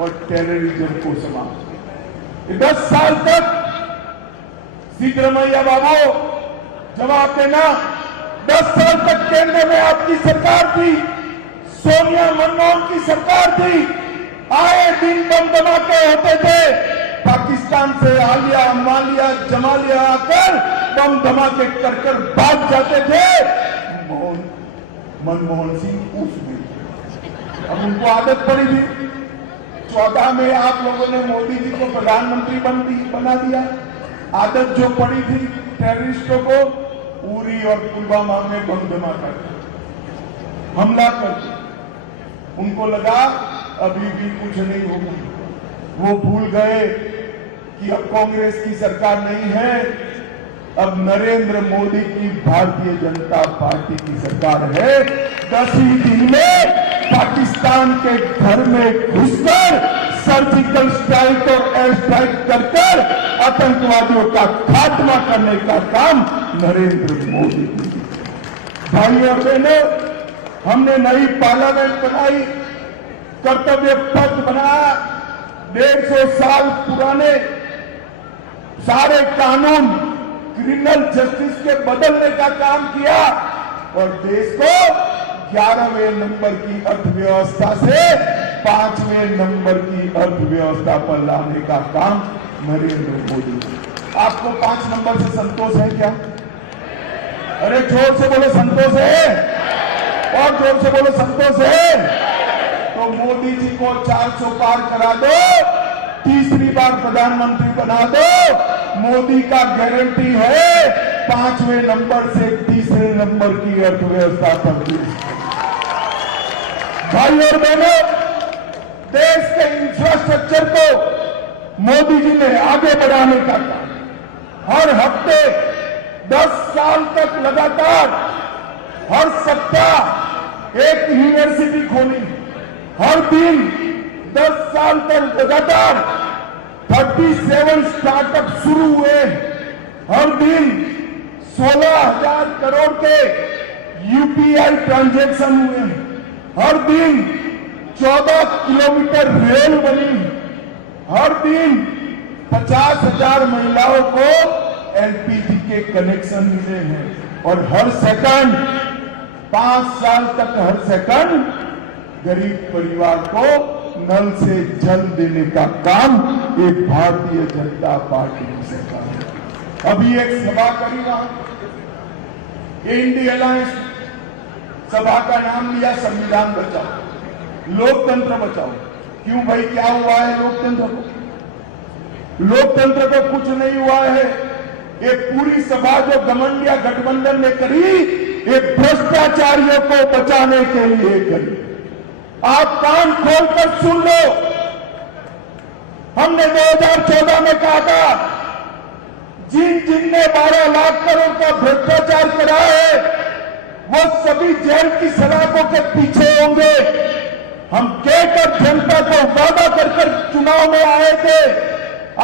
और टेररिज्म को समाप्त किया। 10 साल तक सिद्धरमैया बाबू जवाब देना, 10 साल तक केंद्र में आपकी सरकार थी, सोनिया मनमोहन की सरकार थी, आए दिन बम धमाके होते थे, पाकिस्तान से आलिया, मालिया, जमालिया आकर बम धमाके कर कर भाग जाते थे। मनमोहन सिंह उसमें, अब उनको आदत पड़ी थी। 14 में आप लोगों ने मोदी जी को प्रधानमंत्री बना दिया। आदत जो पड़ी थी टेररिस्टों को, उरी और पुलवामा में बम धमाका हमला कर, उनको लगा अभी भी कुछ नहीं होगा। वो भूल गए कि अब कांग्रेस की सरकार नहीं है, अब नरेंद्र मोदी की भारतीय जनता पार्टी की सरकार है। 10 ही दिन में पाकिस्तान के घर में घुसकर सर्जिकल स्ट्राइक और एयर स्ट्राइक कर आतंकवादियों का खात्मा करने का काम नरेंद्र मोदी की। भाई और बहनों, हमने नई पार्लियामेंट बनाई, कर्तव्य पथ बनाया, 150 साल पुराने सारे कानून क्रिमिनल जस्टिस के बदलने का काम किया और देश को 11वें नंबर की अर्थव्यवस्था से 5वें नंबर की अर्थव्यवस्था पर लाने का काम नरेंद्र मोदी। आपको 5 नंबर से संतोष है क्या? अरे जोर से बोलो संतोष है, और जोर से बोलो संतोष है। तो मोदी जी को 400 पार करा दो, तीसरी बार प्रधानमंत्री बना दो। मोदी का गारंटी है 5वें नंबर से तीसरे नंबर की अर्थव्यवस्था पर। भाई और बहनों, देश के इंफ्रास्ट्रक्चर को मोदी जी ने आगे बढ़ाने का काम, हर हफ्ते 10 साल तक लगातार हर सप्ताह एक यूनिवर्सिटी खोली, हर दिन 10 साल तक लगातार 37 स्टार्टअप शुरू हुए, हर दिन 16,000 करोड़ के यूपीआई ट्रांजैक्शन हुए, हर दिन 14 किलोमीटर रेल बनी, हर दिन 50,000 महिलाओं को एलपीजी के कनेक्शन मिले हैं और हर सेकंड 5 साल तक हर सेकंड गरीब परिवार को नल से जल देने का काम एक भारतीय जनता पार्टी की सरकार है। अभी एक सभा करी वहां, इंडिया अलायंस सभा का नाम लिया संविधान बचाओ, लोकतंत्र बचाओ। क्यों भाई, क्या हुआ है लोकतंत्र को? लोकतंत्र को कुछ नहीं हुआ है। ये पूरी सभा जो घमंडिया गठबंधन ने करी, ये भ्रष्टाचारियों को बचाने के लिए करी। आप कान खोलकर सुन लो, हमने 2014 में कहा था, जिन ने 12 लाख करोड़ का भ्रष्टाचार करा है वो सभी जेल की सलाखों के पीछे होंगे। हम कहकर जनता को वादा कर चुनाव में आए थे।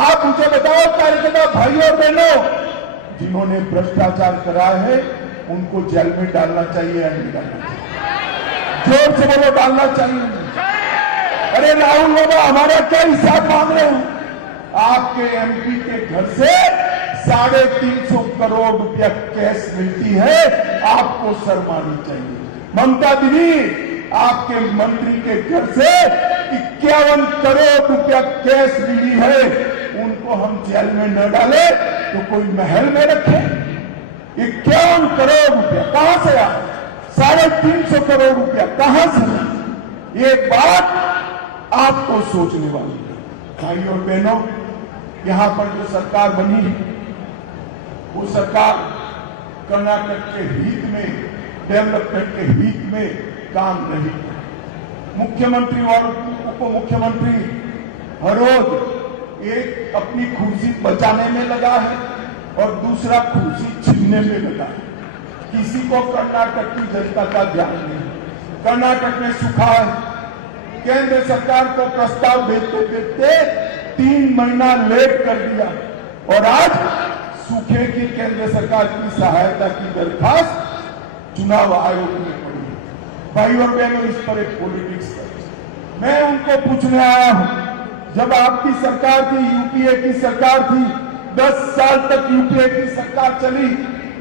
आप मुझे बताओ कार्यकर्ता भाइयों और बहनों, जिन्होंने भ्रष्टाचार करा है उनको जेल में डालना चाहिए या नहीं डालना चाहिए? जोर से बोलो, डालना चाहिए। अरे राहुल बाबा, हमारा क्या हिसाब मांग रहे हैं? आपके एमपी के घर से 350 करोड़ रुपया कैश मिलती है, आपको शर्मानी चाहिए। ममता दीदी, आपके मंत्री के घर से 51 करोड़ रुपया कैश मिली है, उनको हम जेल में न डाले तो कोई महल में रखे? 51 करोड़ रुपया कहां से आया? 350 करोड़ रुपया कहां से आया? ये बात आपको सोचने वाली है। भाई और बहनों, यहां पर जो सरकार बनी है वो सरकार कर्नाटक के हित में, डेवलपमेंट के हित में काम नहीं है। मुख्यमंत्री और उप मुख्यमंत्री हर रोज एक अपनी कुर्सी बचाने में लगा है और दूसरा कुर्सी छीनने में लगा है। किसी को कर्नाटक की जनता का ध्यान नहीं। कर्नाटक में सूखा है, केंद्र सरकार को प्रस्ताव देते देते 3 महीना लेट कर दिया और आज सूखे की केंद्र सरकार की सहायता की दरखास्त चुनाव आयोग में पड़ी। भाई और बहनों, इस पर एक पॉलिटिक्स है। मैं उनको पूछने आया हूं, जब आपकी सरकार थी, यूपीए की सरकार थी, 10 साल तक यूपीए की सरकार चली,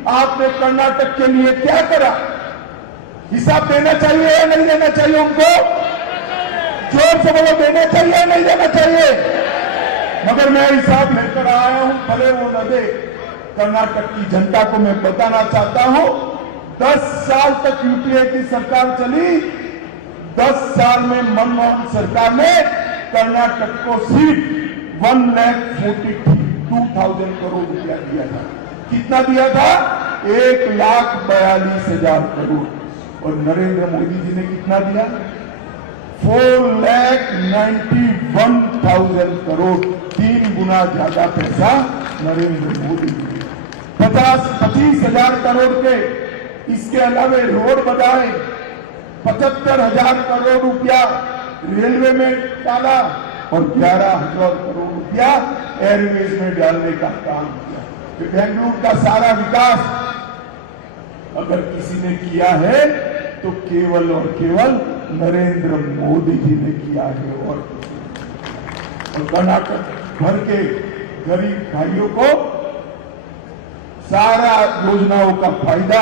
आपने कर्नाटक के लिए क्या करा? हिसाब देना चाहिए या नहीं देना चाहिए उनको? जोर से बोलो, देना चाहिए या नहीं देना चाहिए? मगर मैं हिसाब लेकर आया हूं, भले वो न दे। कर्नाटक की जनता को मैं बताना चाहता हूं, 10 साल तक यूपीए की सरकार चली, 10 साल में मनमोहन सरकार ने कर्नाटक को सिर्फ 1,42,000 करोड़ रुपया दिया था। कितना दिया था? 1,42,000 करोड़। और नरेंद्र मोदी जी ने कितना दिया? 4,91,000 करोड़। 3 गुना ज्यादा पैसा नरेंद्र मोदी जी ने। 25,000 करोड़ के इसके अलावा रोड बनाए, 75,000 करोड़ रुपया रेलवे में डाला और 11,000 करोड़ रुपया एयरवेज में डालने का काम किया। बेंगलुरु का सारा विकास अगर किसी ने किया है तो केवल और केवल नरेंद्र मोदी जी ने किया है। और कर्नाटक भर के गरीब भाइयों को सारा योजनाओं का फायदा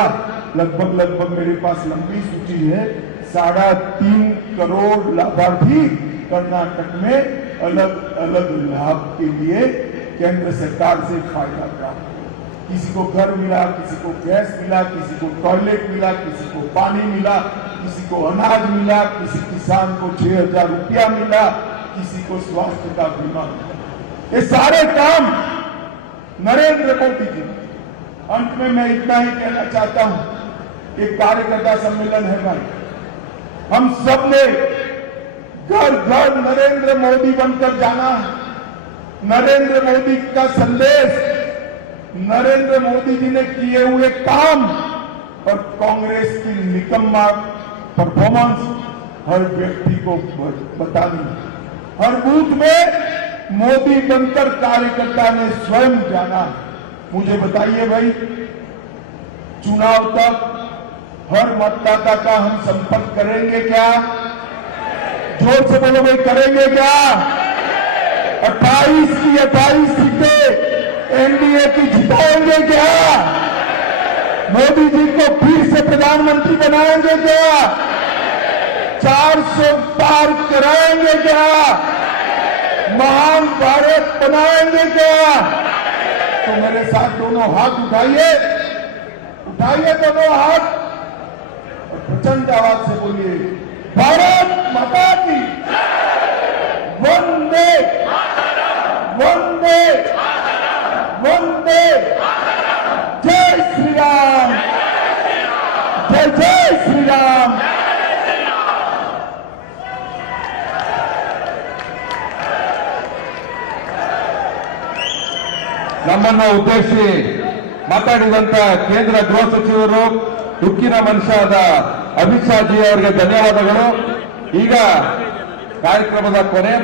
लगभग मेरे पास लंबी सूची है, 3.5 करोड़ लाभार्थी कर्नाटक में अलग अलग लाभ के लिए केंद्र सरकार से फायदा प्राप्त। किसी को घर मिला, किसी को गैस मिला, किसी को टॉयलेट मिला, किसी को पानी मिला, किसी को अनाज मिला, किसी किसान को 6,000 रुपया मिला, किसी को स्वास्थ्य का बीमा मिला। ये सारे काम नरेंद्र मोदी जी। अंत में मैं इतना ही कहना चाहता हूं, एक कार्यकर्ता सम्मेलन है भाई, हम सब ने घर घर नरेंद्र मोदी बनकर जाना है। नरेंद्र मोदी का संदेश, नरेंद्र मोदी जी ने किए हुए काम और कांग्रेस की निकम्मा परफॉर्मेंस हर व्यक्ति को बतानी। हर बूथ में मोदी बनकर कार्यकर्ता ने स्वयं जाना। मुझे बताइए भाई, चुनाव तक हर मतदाता का हम संपर्क करेंगे क्या? जोर से बोलो भाई, करेंगे क्या? 28 की 28 सीटें एनडीए की जिताएंगे क्या? मोदी जी को फिर से प्रधानमंत्री बनाएंगे क्या? 400 पार कराएंगे क्या? महान भारत बनाएंगे क्या? तो मेरे साथ दोनों हाथ उठाइए, उठाइए दोनों हाथ और प्रचंड आवाज से बोलिए, भारत माता की वंदे वंदे वंदे। जय श्री राम, जय जय श्री राम। ನಮ್ಮನ್ನು ಉದ್ದೇಶಿಸಿ ಮಾತಾಡಿದಂತ ಕೇಂದ್ರ ಗೃಹ ಸಚಿವರು, ಉಕ್ಕಿನ ಮನುಷ್ಯರಾದ ಅಮಿತ್ ಶಾ ಜಿ ಅವರಿಗೆ ಧನ್ಯವಾದಗಳು. ಈಗ ಕಾರ್ಯಕ್ರಮದ ಕೊನೆ